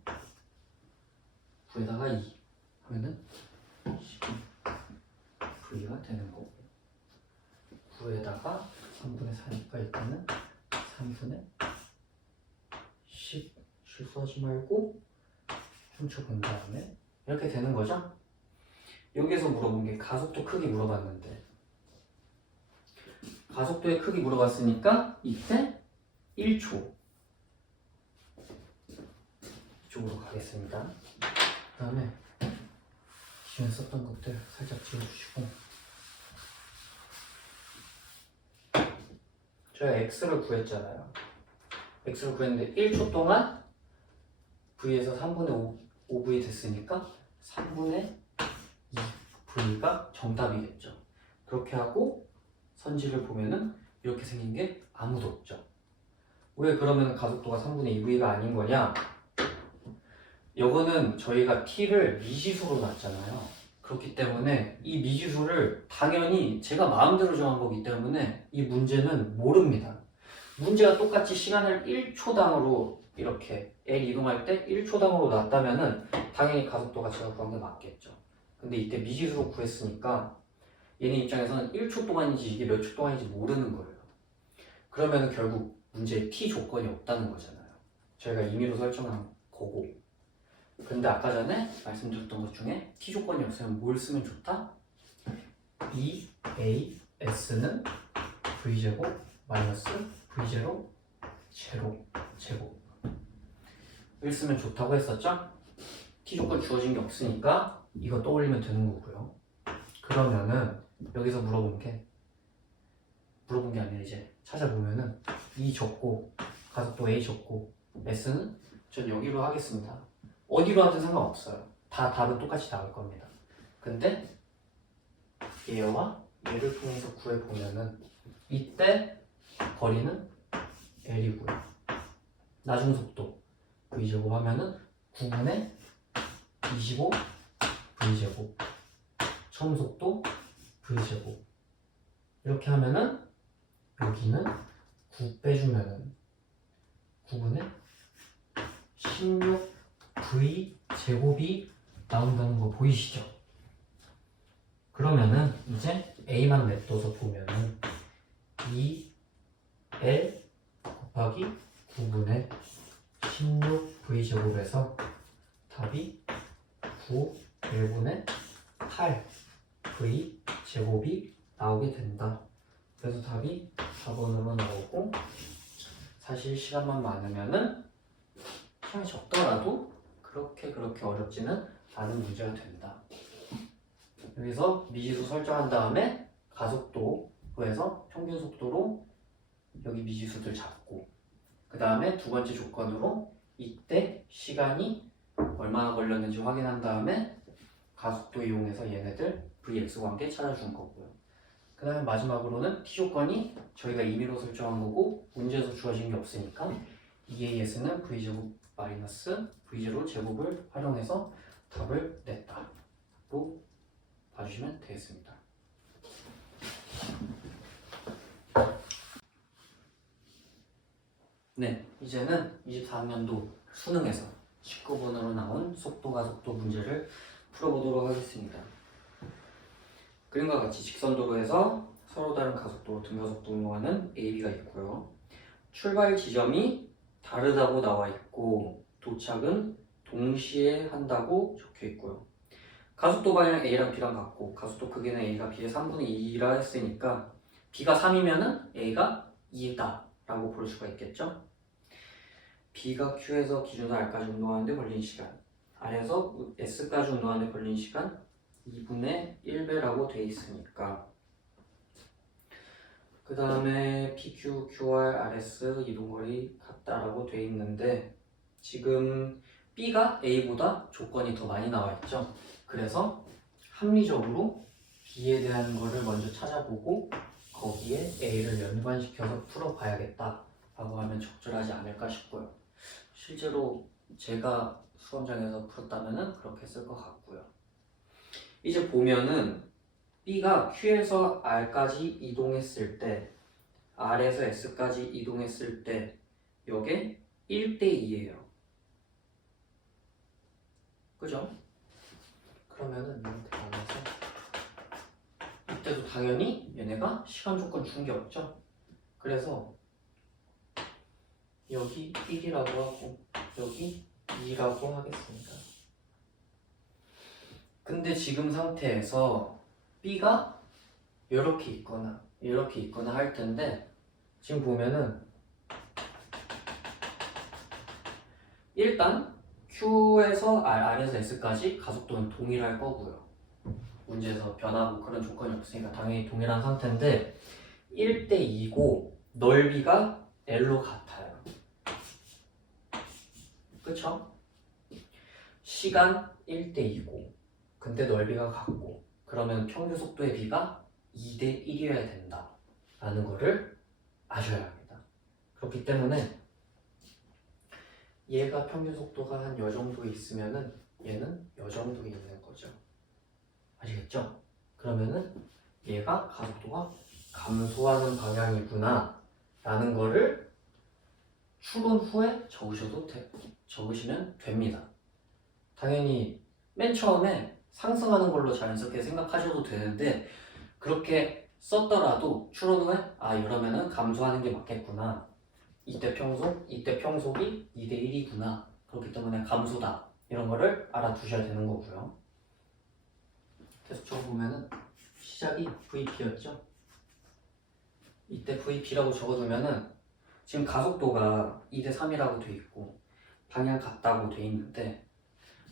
9에다가 2 하면은 12V가 되는 거고 9에다가 3분의 4니까 일단은 3분의 10 실수하지 말고 훔쳐본 다음에 이렇게 되는 거죠. 여기서 물어본 게 가속도 크기 물어봤는데 가속도의 크기 물어봤으니까 이때 1초 이쪽으로 가겠습니다. 그 다음에 기존에 썼던 것들 살짝 지워주시고 저희가 x를 구했잖아요. x를 구했는데 1초 동안 v에서 3분의 5v 됐으니까 3분의 2v가 정답이겠죠. 그렇게 하고 선지를 보면은 이렇게 생긴 게 아무도 없죠. 왜 그러면 가속도가 3분의 2v가 아닌 거냐? 이거는 저희가 t를 미지수로 놨잖아요. 그렇기 때문에 이 미지수를 당연히 제가 마음대로 정한 거기 때문에 이 문제는 모릅니다. 문제가 똑같이 시간을 1초당으로 이렇게 L 이동할 때 1초당으로 놨다면은 당연히 가속도가 제가 구한 게 맞겠죠. 근데 이때 미지수로 구했으니까 얘네 입장에서는 1초 동안인지 이게 몇 초 동안인지 모르는 거예요. 그러면 결국 문제에 t 조건이 없다는 거잖아요. 저희가 임의로 설정한 거고. 근데 아까 전에 말씀드렸던 것 중에 t 조건이 없으면 뭘 쓰면 좋다? EAS는 v제곱 마이너스 v0 제로 제곱 을 쓰면 좋다고 했었죠? t 조건 주어진 게 없으니까 이거 떠올리면 되는 거고요. 그러면은 여기서 물어본 게 아니라 이제 찾아보면은 E 적고 가속도 A 적고 S는 전 여기로 하겠습니다. 어디로 하든 상관없어요. 다 답은 똑같이 나올 겁니다. 근데 얘와 얘를 통해서 구해보면은 이때 거리는 L이고요. 나중 속도 V제곱 하면은 9분의 25 V제곱 처음 속도 V제곱 이렇게 하면은 여기는 9 빼주면은 9분의 16 V제곱이 나온다는 거 보이시죠? 그러면은 이제 A만 냅둬서 보면은 2L 곱하기 9분의 16 V제곱에서 답이 9 1분의 8 V제곱이 나오게 된다. 그래서 답이 4번으로 나오고 사실 시간만 많으면은 시간이 적더라도 그렇게 어렵지는 않은 문제가 된다. 여기서 미지수 설정한 다음에 가속도 구해서 평균 속도로 여기 미지수들 잡고 그 다음에 두 번째 조건으로 이때 시간이 얼마나 걸렸는지 확인한 다음에 가속도 이용해서 얘네들 Vx 관계 찾아준 거고요. 그 다음에 마지막으로는 T조건이 저희가 임의로 설정한 거고 문제에서 주어진 게 없으니까 EAS는 V제곱 마이너스 V0 제곱을 활용해서 답을 냈다로 봐주시면 되겠습니다. 네, 이제는 24학년도 수능에서 19번으로 나온 속도 가속도 문제를 풀어보도록 하겠습니다. 그림과 같이 직선도로에서 서로 다른 가속도로 등가속도 운동하는 AB가 있고요. 출발 지점이 다르다고 나와 있고 도착은 동시에 한다고 적혀 있고요. 가속도 방향 A랑 B랑 같고 가속도 크기는 A가 B의 3분의 2라 했으니까 B가 3이면은 A가 2다 라고 볼 수가 있겠죠. B가 Q에서 기준에서 R까지 운동하는데 걸린 시간, R에서 S까지 운동하는데 걸린 시간 2분의 1배라고 돼 있으니까 그 다음에 PQ, QR, RS 이동거리 같다라고 돼 있는데 지금 B가 A보다 조건이 더 많이 나와 있죠. 그래서 합리적으로 B에 대한 거를 먼저 찾아보고 거기에 A를 연관시켜서 풀어봐야겠다 라고 하면 적절하지 않을까 싶고요. 실제로 제가 수험장에서 풀었다면 그렇게 쓸 것 같고요. 이제 보면은 B가 Q에서 R까지 이동했을 때 R에서 S까지 이동했을 때 요게 1대2예요. 그죠? 그러면은 이렇게 나눠서 이때도 당연히 얘네가 시간 조건 준 게 없죠? 그래서 여기 1이라고 하고 여기 2라고 하겠습니다. 근데 지금 상태에서 B가 이렇게 있거나 할 텐데 지금 보면은 일단 Q에서 R에서 S까지 가속도는 동일할 거고요. 문제에서 변하고 그런 조건이 없으니까 당연히 동일한 상태인데 1대2고 넓이가 L로 같아요. 그쵸? 시간 1대2고 근데 넓이가 같고 그러면 평균 속도의 B가 2대1이어야 된다 라는 거를 아셔야 합니다. 그렇기 때문에 얘가 평균 속도가 한 요 정도 있으면은 얘는 요 정도 있는 거죠. 아시겠죠? 그러면은 얘가 가속도가 감소하는 방향이구나 라는 거를 추론 후에 적으시면 됩니다. 당연히 맨 처음에 상승하는 걸로 자연스럽게 생각하셔도 되는데 그렇게 썼더라도 추론 후에 이러면은 감소하는 게 맞겠구나. 이때 평속이 2대1이구나. 그렇기 때문에 감소다. 이런 거를 알아두셔야 되는 거고요. 계속 적어보면은 시작이 VP였죠? 이때 VP라고 적어두면은 지금 가속도가 2대3이라고 돼 있고 방향 같다고 돼 있는데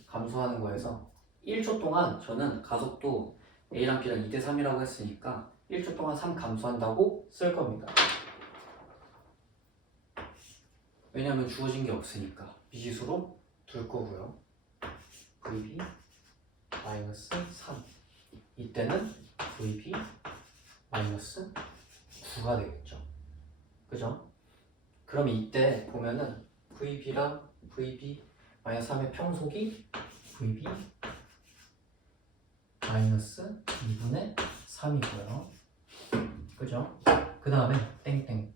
감소하는 거에서 1초 동안 저는 가속도 A랑 B랑 2대3이라고 했으니까 1초 동안 3 감소한다고 쓸 겁니다. 왜냐하면 주어진 게 없으니까 미지수로 둘 거고요. VB 마이너스 3 이때는 VB 마이너스 9가 되겠죠. 그죠? 그럼 이때 보면은 VB랑 VB 마이너스 3의 평속이 VB 마이너스 2분의 3이고요. 그죠? 그 다음에 땡땡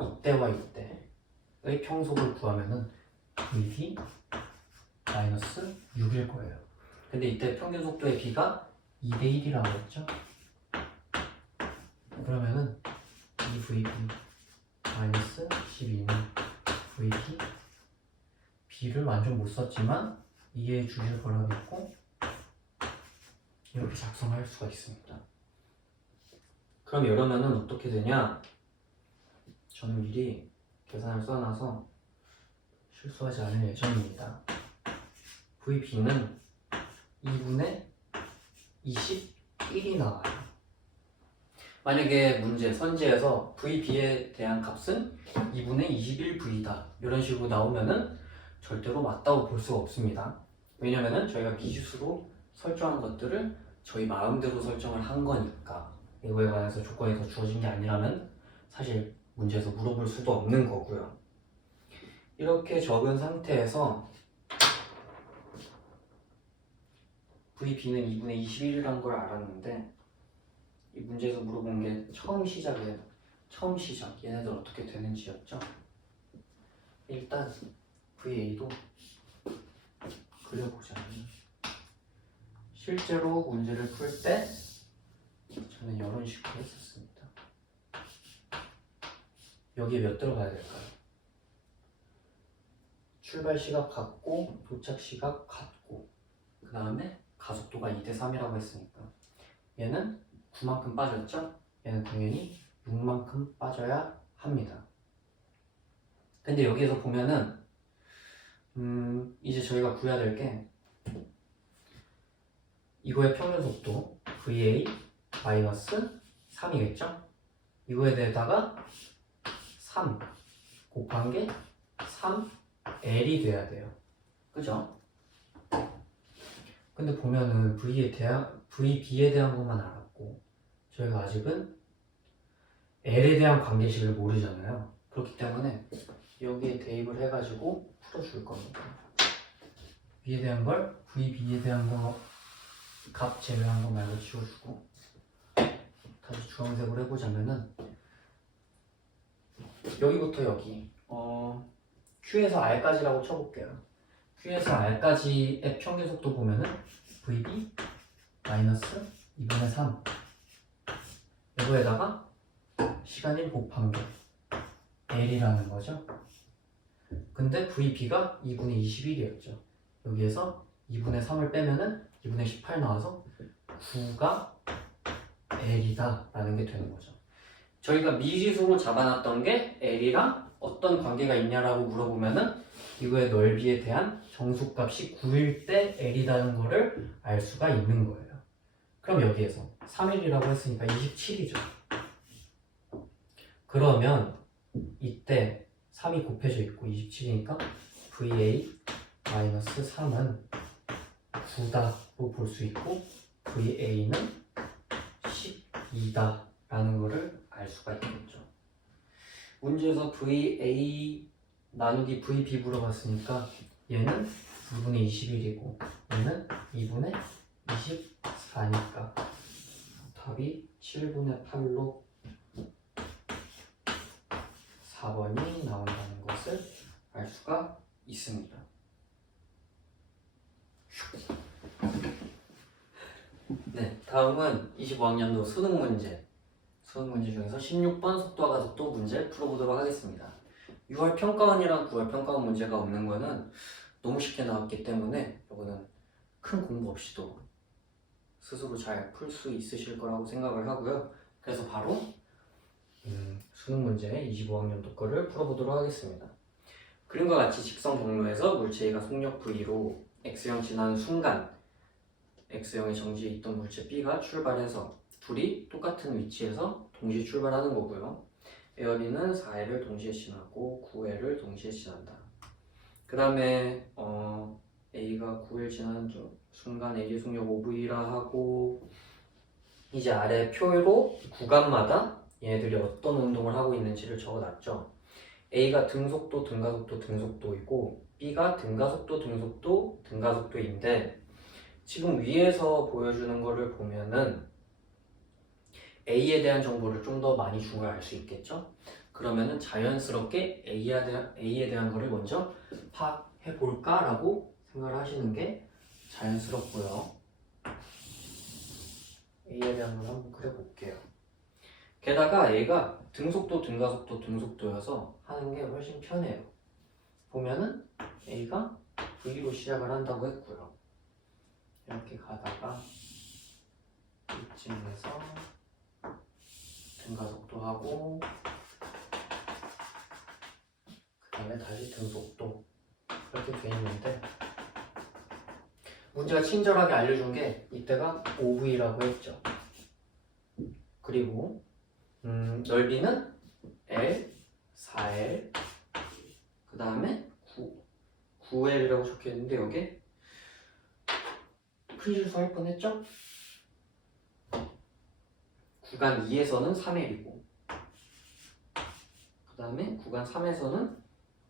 이때와 이때의 평속을 구하면은 VB 마이너스 6일 거예요. 근데 이때 평균 속도의 B가 2대1이라고 했죠? 그러면은 이 VB 마이너스 12는 VB B를 완전 못 썼지만 이해해 주실 거라고 믿고 이렇게 작성할 수가 있습니다. 그럼 이러면은 어떻게 되냐? 저는 미리 계산을 써놔서 실수하지 않을 예정입니다. VB는 2분의 21이 나와요. 만약에 문제, 선지에서 VB에 대한 값은 2분의 21V다 이런 식으로 나오면은 절대로 맞다고 볼 수가 없습니다. 왜냐면은 저희가 미지수로 설정한 것들을 저희 마음대로 설정을 한 거니까 이거에 관해서 조건에서 주어진 게 아니라면 사실 문제에서 물어볼 수도 없는 거고요. 이렇게 적은 상태에서 VB는 2분의 21이라는 걸 알았는데 이 문제에서 물어본 게 처음 시작 얘네들 어떻게 되는지였죠. 일단 VA도 그려보자면 실제로 문제를 풀 때 저는 이런 식으로 했었습니다. 여기에 몇 들어가야 될까요? 출발 시각 같고 도착 시각 같고 그 다음에 가속도가 2대3이라고 했으니까 얘는 9만큼 빠졌죠? 얘는 당연히 6만큼 빠져야 합니다. 근데 여기에서 보면은 이제 저희가 구해야 될 게 이거의 평균 속도 VA 마이너스 3이겠죠? 이거에 대해다가 3 곱한 게 3L이 돼야 돼요. 그죠? 근데 보면은 VB에 대한 것만 알았고 저희가 아직은 L에 대한 관계식을 모르잖아요. 그렇기 때문에 여기에 대입을 해가지고 풀어줄 겁니다. B에 대한 걸 VB에 대한 거 값 제외한 거 말고 지워주고 다시 주황색으로 해보자면은 여기부터 여기 Q에서 R까지라고 쳐볼게요. Q에서 R까지의 평균 속도 보면은 VB 마이너스 2분의 3 이거에다가 시간 1 곱한 게 L이라는 거죠. 근데 VB가 2분의 21이었죠. 여기에서 2분의 3을 빼면은 2분의 18 나와서 9가 L이다 라는 게 되는 거죠. 저희가 미지수로 잡아놨던 게 L이랑 어떤 관계가 있냐라고 물어보면은 이거의 넓이에 대한 정수값이 9일 때 L이라는 거를 알 수가 있는 거예요. 그럼 여기에서 3일이라고 했으니까 27이죠. 그러면 이때 3이 곱해져 있고 27이니까 VA-3은 9다로 볼 수 있고 VA는 12다 라는 거를 알 수가 있겠죠. 문제에서 VA 나누기 VB 물어봤으니까 얘는 2분의 21이고 얘는 2분의 24니까 답이 7분의 8로 4번이 나온다는 것을 알 수가 있습니다. 네, 다음은 25학년도 수능 문제. 수능 문제 중에서 16번 속도와 가속도 문제 풀어보도록 하겠습니다. 6월 평가원이랑 9월 평가원 문제가 없는 거는 너무 쉽게 나왔기 때문에 이거는 큰 공부 없이도 스스로 잘 풀 수 있으실 거라고 생각을 하고요. 그래서 바로 수능 문제 25학년도 거를 풀어보도록 하겠습니다. 그림과 같이 직선 경로에서 물체 A가 속력 V로 X형 지나는 순간 X형의 정지에 있던 물체 B가 출발해서 둘이 똑같은 위치에서 동시에 출발하는 거고요. A와 B는 4L을 동시에 지나고 9L을 동시에 지난다. 그 다음에 A가 9L 지나는 순간 A의 속력 5V라 하고 이제 아래 표로 구간마다 얘네들이 어떤 운동을 하고 있는지를 적어놨죠. A가 등속도, 등가속도, 등속도이고 B가 등가속도, 등속도, 등가속도인데 지금 위에서 보여주는 거를 보면은 A에 대한 정보를 좀 더 많이 준 걸 알 수 있겠죠? 그러면은 자연스럽게 A에 대한 거를 먼저 파악해 볼까라고 생각을 하시는 게 자연스럽고요. A에 대한 걸 한번 그려볼게요. 게다가 A가 등속도, 등가속도, 등속도여서 하는 게 훨씬 편해요. 보면은 A가 V로 시작을 한다고 했고요. 이렇게 가다가 이쯤에서 등가속도 하고 그 다음에 다시 등속도 이렇게 돼 있는데 문제가 친절하게 알려준 게 이때가 5V라고 했죠. 그리고 넓이는 L, 4L 그 다음에 9L이라고 적혀있는데 여기에 큰 실수 할 뻔했죠? 구간 2에서는 3L이고 그 다음에 구간 3에서는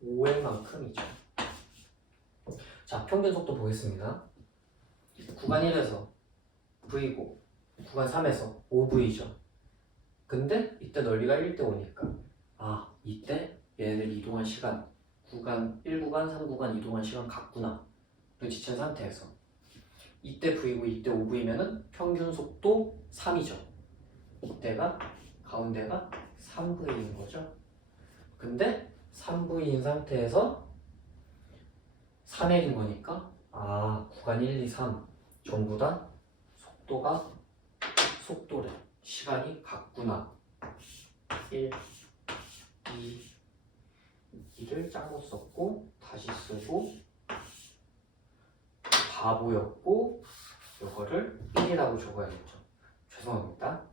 5L만큼이죠. 자, 평균 속도 보겠습니다. 구간 1에서 V고 구간 3에서 5V죠. 근데 이때 넓이가 1대 5니까 이때 얘네들 이동한 시간 구간 1구간, 3구간 이동한 시간 같구나 를 지친 상태에서 이때 V고 이때 5V면은 평균 속도 3이죠. 이때가 가운데가 3V인 거죠. 근데 3V인 상태에서 3L인 거니까 구간 1, 2, 3 전부 다 속도래. 시간이 같구나. 1, 2, 2를 짠거 썼고 다시 쓰고 바보였고 이거를 1이라고 적어야겠죠. 죄송합니다.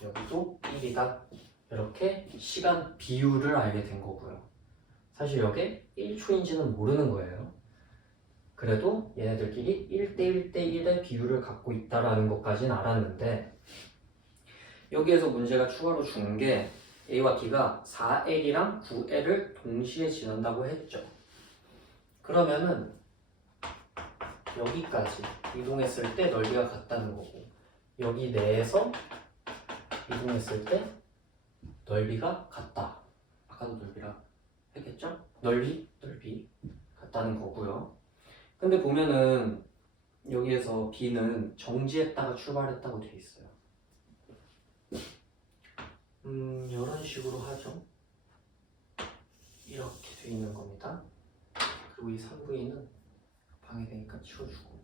여기도 1이다. 이렇게 시간 비율을 알게 된 거고요. 사실 여기 1초인지는 모르는 거예요. 그래도 얘네들끼리 1대 1대 1의 비율을 갖고 있다라는 것까지는 알았는데 여기에서 문제가 추가로 준 게 A와 B가 4L이랑 9L을 동시에 지난다고 했죠. 그러면은 여기까지 이동했을 때 넓이가 같다는 거고 여기 내에서 이동했을 때 넓이가 같다. 아까도 넓이라 되겠죠? 넓이 같다는 거고요. 근데 보면은 여기에서 B는 정지했다가 출발했다고 돼 있어요. 이런 식으로 하죠. 이렇게 돼 있는 겁니다. 그리고 이 3V는 방해되니까 치워주고,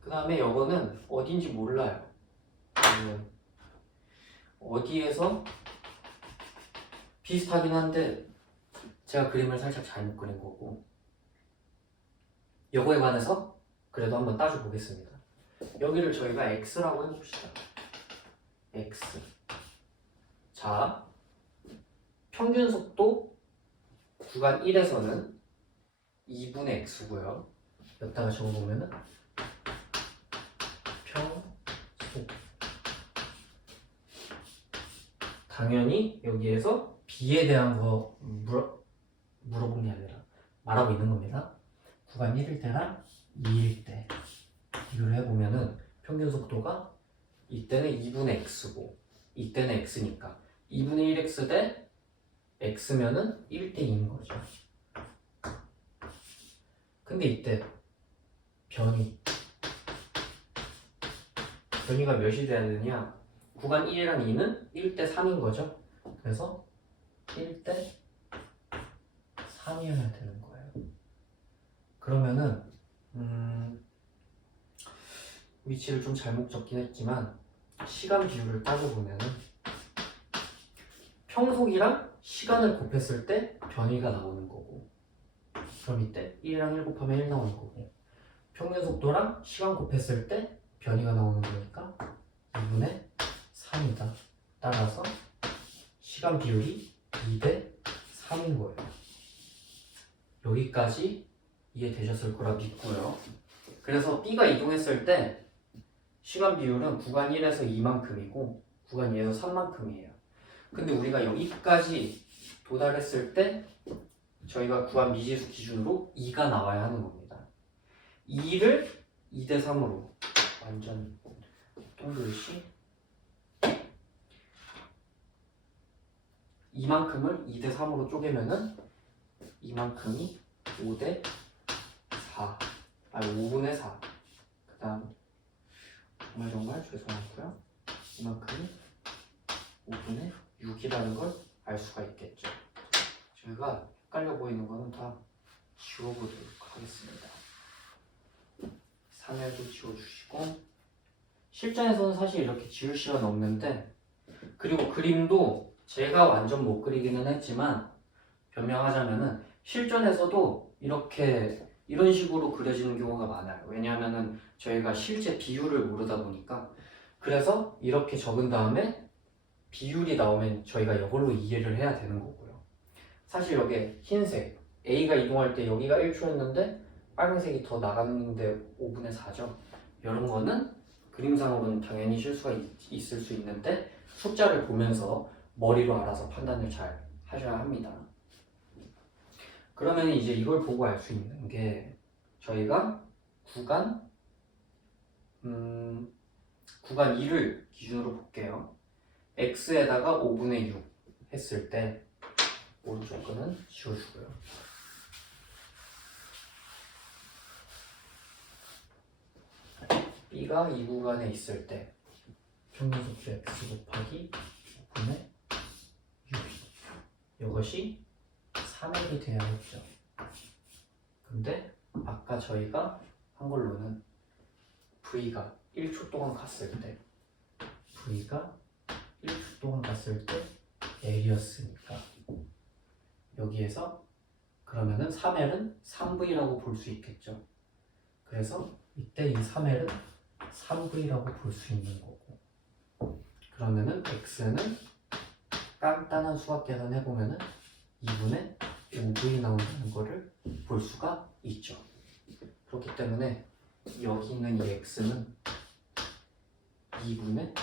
그 다음에 이거는 어딘지 몰라요. 어디에서 비슷하긴 한데 제가 그림을 살짝 잘못 그린 거고, 이거에 관해서 그래도 한번 따져 보겠습니다. 여기를 저희가 X라고 해봅시다. X. 자, 평균 속도 구간 1에서는 2분의 X고요. 여기다가 적어보면은 평속. 당연히 여기에서 B에 대한 거 물어본 게 아니라 말하고 있는 겁니다. 구간 1일 때랑 2일 때 비교를 해보면은 평균 속도가 이때는 2분의 X고 이때는 X니까 2분의 1X 대 X면은 1대 2인 거죠. 근데 이때 변이가 몇이 돼야 되느냐? 구간 1이랑 2는 1대 3인 거죠. 그래서 1대 3이어야 되는 거예요. 그러면은 위치를 좀 잘못 적긴 했지만 시간 비율을 따져보면은 평속이랑 시간을 곱했을 때 변이가 나오는 거고, 그럼 이때 1이랑 1 곱하면 1 나오는 거고, 평균 속도랑 시간 곱했을 때 변이가 나오는 거니까 2분의 3이다. 따라서 시간 비율이 2대 3인 거예요. 여기까지 이해되셨을 거라 믿고요. 그래서 B가 이동했을 때 시간 비율은 구간 1에서 2만큼이고 구간 2에서 3만큼이에요. 근데 우리가 여기까지 도달했을 때 저희가 구한 미지수 기준으로 2가 나와야 하는 겁니다. 2를 2대 3으로 완전 동글씨 2만큼을 2대 3으로 쪼개면은 이만큼이 5대 4, 5분의 4. 그 다음 정말 죄송하고요. 이만큼이 5분의 6이라는 걸 알 수가 있겠죠. 제가 헷갈려 보이는 거는 다 지워보도록 하겠습니다. 3열도 지워주시고, 실전에서는 사실 이렇게 지울 시간 없는데, 그리고 그림도 제가 완전 못 그리기는 했지만 변명하자면은 실전에서도 이런 식으로 그려지는 경우가 많아요. 왜냐하면은 저희가 실제 비율을 모르다 보니까. 그래서 이렇게 적은 다음에 비율이 나오면 저희가 이걸로 이해를 해야 되는 거고요. 사실 여기 흰색 A가 이동할 때 여기가 1초였는데 빨간색이 더 나갔는데 5분의 4죠. 이런 거는 그림상으로는 당연히 실수가 있을 수 있는데 숫자를 보면서 머리로 알아서 판단을 잘 하셔야 합니다. 그러면 이제 이걸 보고 알 수 있는 게 저희가 구간 2를 기준으로 볼게요. X에다가 5분의 6 했을 때 오른쪽 거는 지워주고요. B가 이 구간에 있을 때 평균 속도 X 곱하기 5분의 6 이것이 3L이 돼야겠죠. 근데 아까 저희가 한 걸로는 V가 1초 동안 갔을 때 L이었으니까 여기에서 그러면은 3L은 3V라고 볼 수 있겠죠. 그래서 이때 이 3L은 3V라고 볼 수 있는 거고, 그러면은 X는 간단한 수학 계산 해보면은 2분의 5V 나온다는 거를 볼 수가 있죠. 그렇기 때문에 여기 있는 이 X는 2분의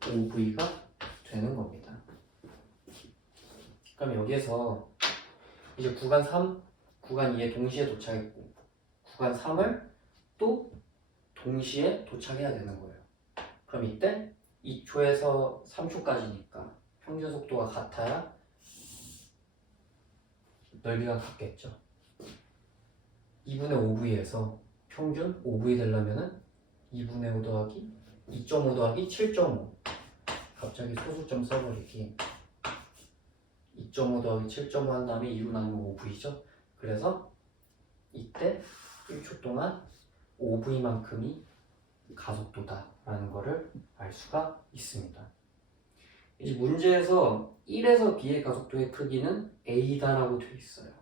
5V가 되는 겁니다. 그럼 여기에서 이제 구간 3, 구간 2에 동시에 도착했고 구간 3을 또 동시에 도착해야 되는 거예요. 그럼 이때 2초에서 3초까지니까 평균 속도가 같아야 넓이가 같겠죠. 2분의 5v에서 평균 5v 되려면은 2분의 5 더하기 2.5 더하기 7.5 갑자기 소수점 써버리기 2.5 더하기 7.5 한 다음에 2로 나누면 5v죠. 그래서 이때 1초 동안 5v만큼이 가속도다 라는 거를 알 수가 있습니다. 이제 문제에서 1에서 b의 가속도의 크기는 a다 라고 되어 있어요.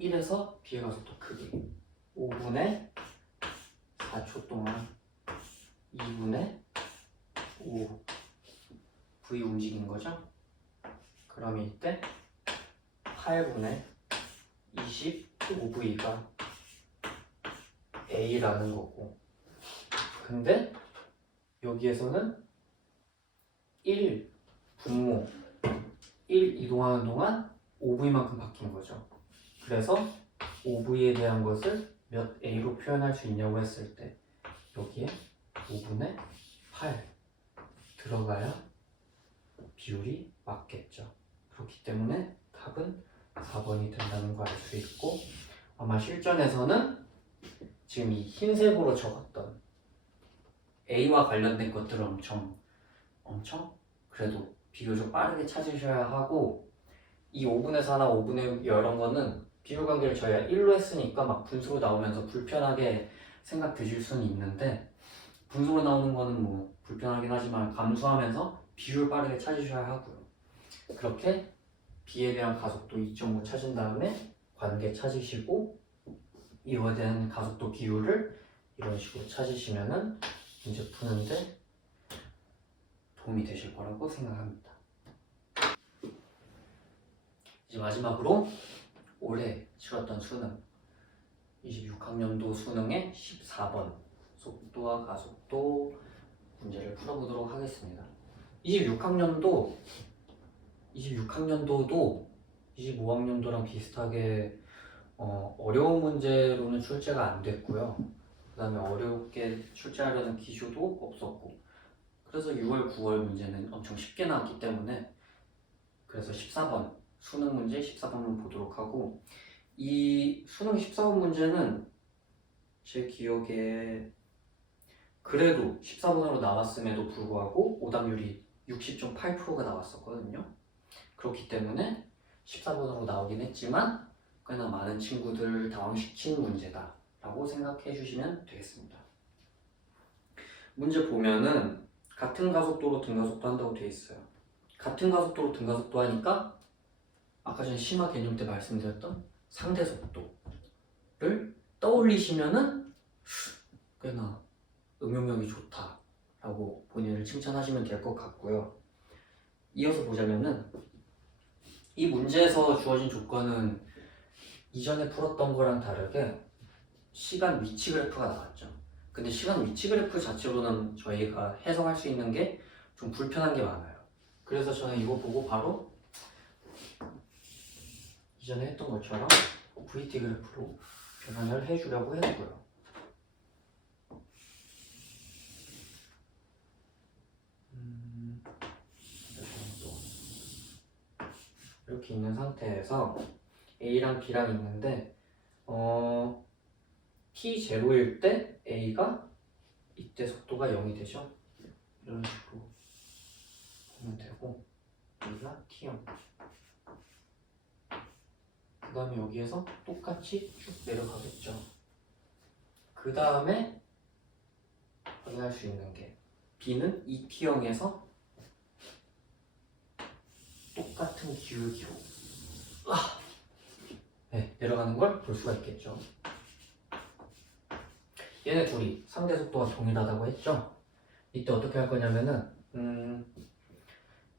1에서 b의 가속도 크기 5분의 4초 동안 2분의 5 v 움직인 거죠. 그러면 이때 8분의 25v가 a라는 거고, 근데 여기에서는 1 분모 1 이동하는 동안 5v만큼 바뀐 거죠. 그래서 5v에 대한 것을 몇 a로 표현할 수 있냐고 했을 때 여기에 5분의 8 들어가야 비율이 맞겠죠. 그렇기 때문에 답은 4번이 된다는 걸 알 수 있고, 아마 실전에서는 지금 이 흰색으로 적었던 A와 관련된 것들을 엄청 그래도 비교적 빠르게 찾으셔야 하고, 이 5분의 4나 5분의 6 이런 거는 비율관계를 저희가 1로 했으니까 막 분수로 나오면서 불편하게 생각 드실 수는 있는데, 분수로 나오는 거는 뭐 불편하긴 하지만 감수하면서 비율 빠르게 찾으셔야 하고요. 그렇게 B에 대한 가속도 2.5 찾은 다음에 관계 찾으시고 이거에 대한 가속도 비율을 이런 식으로 찾으시면은 문제 푸는데 도움이 되실 거라고 생각합니다. 이제 마지막으로 올해 치렀던 수능 26학년도 수능의 14번 속도와 가속도 문제를 풀어보도록 하겠습니다. 26학년도도 25학년도랑 비슷하게 어려운 문제로는 출제가 안 됐고요. 그 다음에 어렵게 출제하려는 기조도 없었고, 그래서 6월, 9월 문제는 엄청 쉽게 나왔기 때문에 그래서 14번 수능 문제 14번을 보도록 하고, 이 수능 14번 문제는 제 기억에 그래도 14번으로 나왔음에도 불구하고 오답률이 60.8%가 나왔었거든요. 그렇기 때문에 14번으로 나오긴 했지만 꽤나 많은 친구들 당황시킨 문제다 라고 생각해 주시면 되겠습니다. 문제 보면은 같은 가속도로 등가속도 한다고 되어 있어요. 같은 가속도로 등가속도 하니까 아까 전에 심화 개념 때 말씀드렸던 상대 속도를 떠올리시면은 꽤나 응용력이 좋다 라고 본인을 칭찬하시면 될 것 같고요. 이어서 보자면은 이 문제에서 주어진 조건은 이전에 풀었던 거랑 다르게 시간 위치 그래프가 나왔죠. 근데 시간 위치 그래프 자체로는 저희가 해석할 수 있는 게 좀 불편한 게 많아요. 그래서 저는 이거 보고 바로 이전에 했던 것처럼 VT 그래프로 변환을 해주려고 했고요. 이렇게 있는 상태에서 A랑 B랑 있는데 T0일 때 A가 이때 속도가 0이 되죠. 이런 식으로 보면 되고, 여기가 T0. 그 다음에 여기에서 똑같이 쭉 내려가겠죠. 그 다음에 확인할 수 있는 게 B는 2T0에서 똑같은 기울기로 네, 내려가는 걸 볼 수가 있겠죠. 얘네 둘이 상대 속도가 동일하다고 했죠. 이때 어떻게 할 거냐면은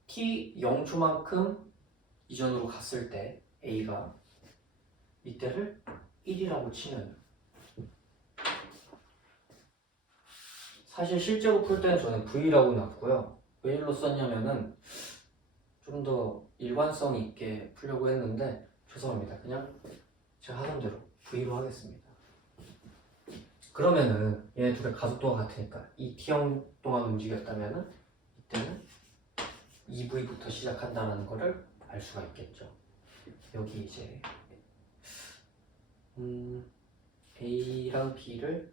t 0초만큼 이전으로 갔을 때 A가 이때를 1이라고 치면, 사실 실제로 풀 때는 저는 V라고 놨고요. 왜 1로 썼냐면은 좀 더 일관성 있게 풀려고 했는데 죄송합니다. 그냥 제가 하던 대로 V로 하겠습니다. 그러면은 얘네 둘의 가속도가 같으니까 이 T형 동안 움직였다면은 이때는 2V부터 시작한다는 거를 알 수가 있겠죠. 여기 이제 A랑 B를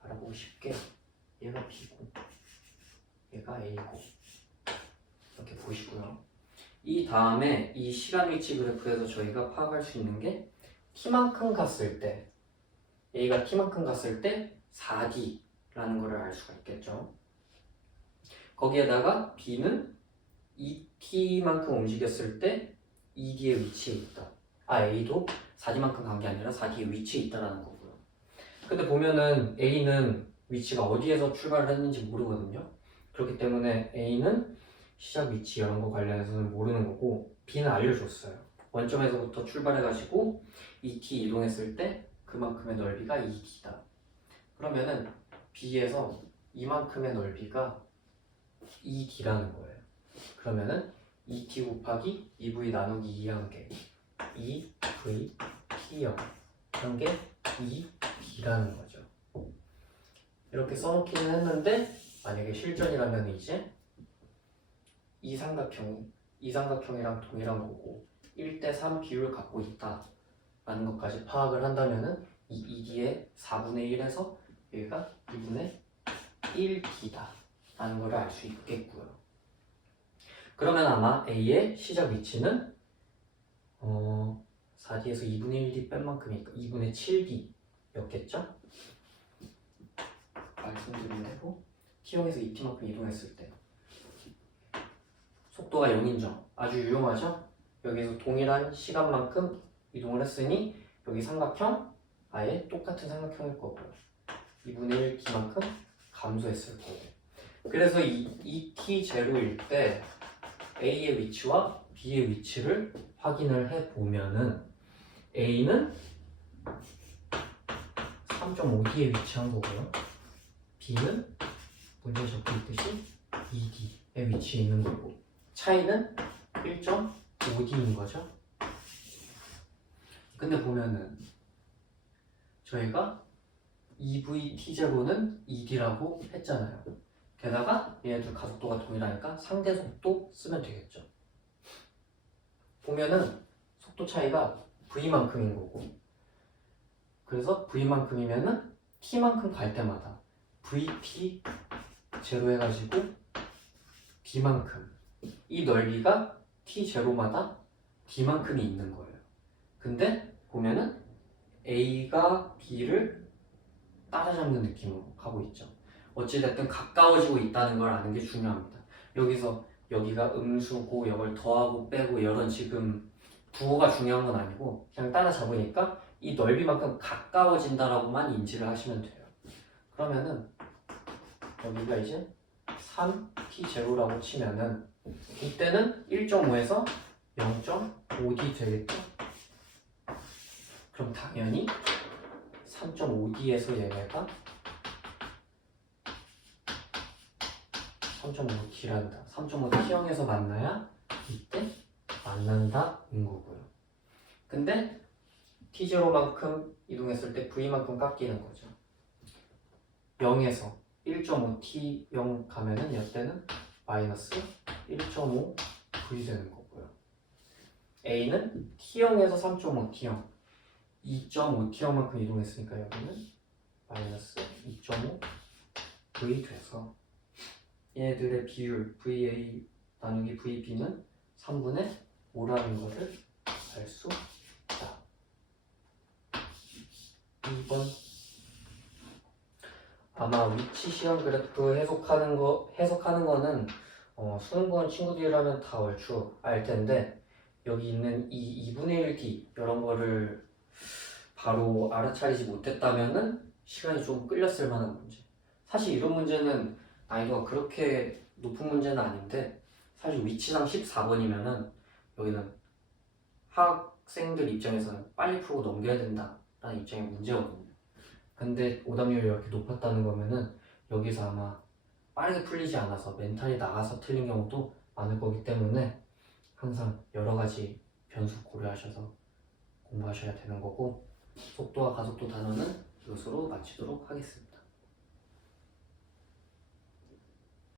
알아보고 쉽게 얘가 B고 얘가 A고 이렇게 보시고요. 이 다음에 이 시간 위치 그래프에서 저희가 파악할 수 있는 게 t만큼 갔을 때 A가 t만큼 갔을 때 4D라는 것을 알 수가 있겠죠. 거기에다가 B는 2T만큼 움직였을 때 2D의 위치에 있다. A도 4D만큼 간 게 아니라 4D의 위치에 있다라는 거고요. 근데 보면은 A는 위치가 어디에서 출발을 했는지 모르거든요. 그렇기 때문에 A는 시작 위치 이런 거 관련해서는 모르는 거고 B는 알려줬어요. 원점에서부터 출발해가지고 2T 이동했을 때 그만큼의 넓이가 2D다. 그러면은 B에서 이만큼의 넓이가 2D라는 거예요. 그러면은 2T 곱하기 2V 나누기 2한 게 2V T0 한 게 2B라는 거죠. 이렇게 써놓기는 했는데 만약에 실전이라면 이제 이 삼각형이랑 동일한 거고 1대3 비율을 갖고 있다 라는 것까지 파악을 한다면은 이 2D의 4분의 1에서 여기가 2분의 1D다 라는 걸 알 수 있겠고요. 그러면 아마 A의 시작 위치는 4D에서 2분의 1D 뺀 만큼이니까 2분의 7D였겠죠? 말씀드린 대로 T형에서 2T만큼 이동했을 때 속도가 0인정 아주 유용하죠? 여기서 동일한 시간만큼 이동을 했으니 여기 삼각형 아예 똑같은 삼각형일 거고요. 2분의 1T만큼 감소했을 거고. 그래서 이 T0일 때 A의 위치와 B의 위치를 확인을 해보면은 A는 3.5D에 위치한 거고요. B는 문제에 적혀 있듯이 2D에 위치해 있는 거고 차이는 1.5D인 거죠. 근데 보면은 저희가 2VT0는 2D라고 했잖아요. 게다가 얘네들 가속도가 동일하니까 상대 속도 쓰면 되겠죠. 보면은 속도 차이가 V만큼인 거고 그래서 V만큼이면은 T만큼 갈 때마다 VT 제로 해가지고 B만큼 이 넓이가 T0마다 D만큼이 있는 거예요. 근데 보면은 A가 B를 따라잡는 느낌으로 가고 있죠. 어찌됐든 가까워지고 있다는 걸 아는 게 중요합니다. 여기서 여기가 음수고 이걸 더하고 빼고 이런 지금 부호가 중요한 건 아니고 그냥 따라잡으니까 이 넓이만큼 가까워진다라고만 인지를 하시면 돼요. 그러면은 여기가 이제 3T0라고 치면은 이때는 1.5에서 0.5D 되겠죠? 그럼 당연히 3.5D에서 얘네가 3.5D란다. 3.5T형에서 만나야 이때 만난다인 거고요. 근데 T0만큼 이동했을 때 V만큼 깎이는 거죠. 0에서 1.5T0 가면은 이때는 마이너스 1.5V 되는 거고요. A는 T형에서 3.5T형 2.5T형만큼 이동했으니까 여기는 마이너스 2.5V 돼서 얘네들의 비율 VA 나누기 VB는 3분의 5라는 것을 알 수 있다. 2번 아마 위치 시간 그래프 해석하는 거는 수능 보는 친구들이라면 다 얼추 알 텐데 여기 있는 이 2분의 1D 이런 거를 바로 알아차리지 못했다면은 시간이 좀 끌렸을 만한 문제. 사실 이런 문제는 난이도가 그렇게 높은 문제는 아닌데 사실 위치상 14번이면은 여기는 학생들 입장에서는 빨리 풀고 넘겨야 된다라는 입장의 문제거든요. 근데 오답률이 이렇게 높았다는 거면은 여기서 아마 빠르게 풀리지 않아서 멘탈이 나가서 틀린 경우도 많을 거기 때문에 항상 여러 가지 변수 고려하셔서 공부하셔야 되는 거고 속도와 가속도 단원은 이것으로 마치도록 하겠습니다.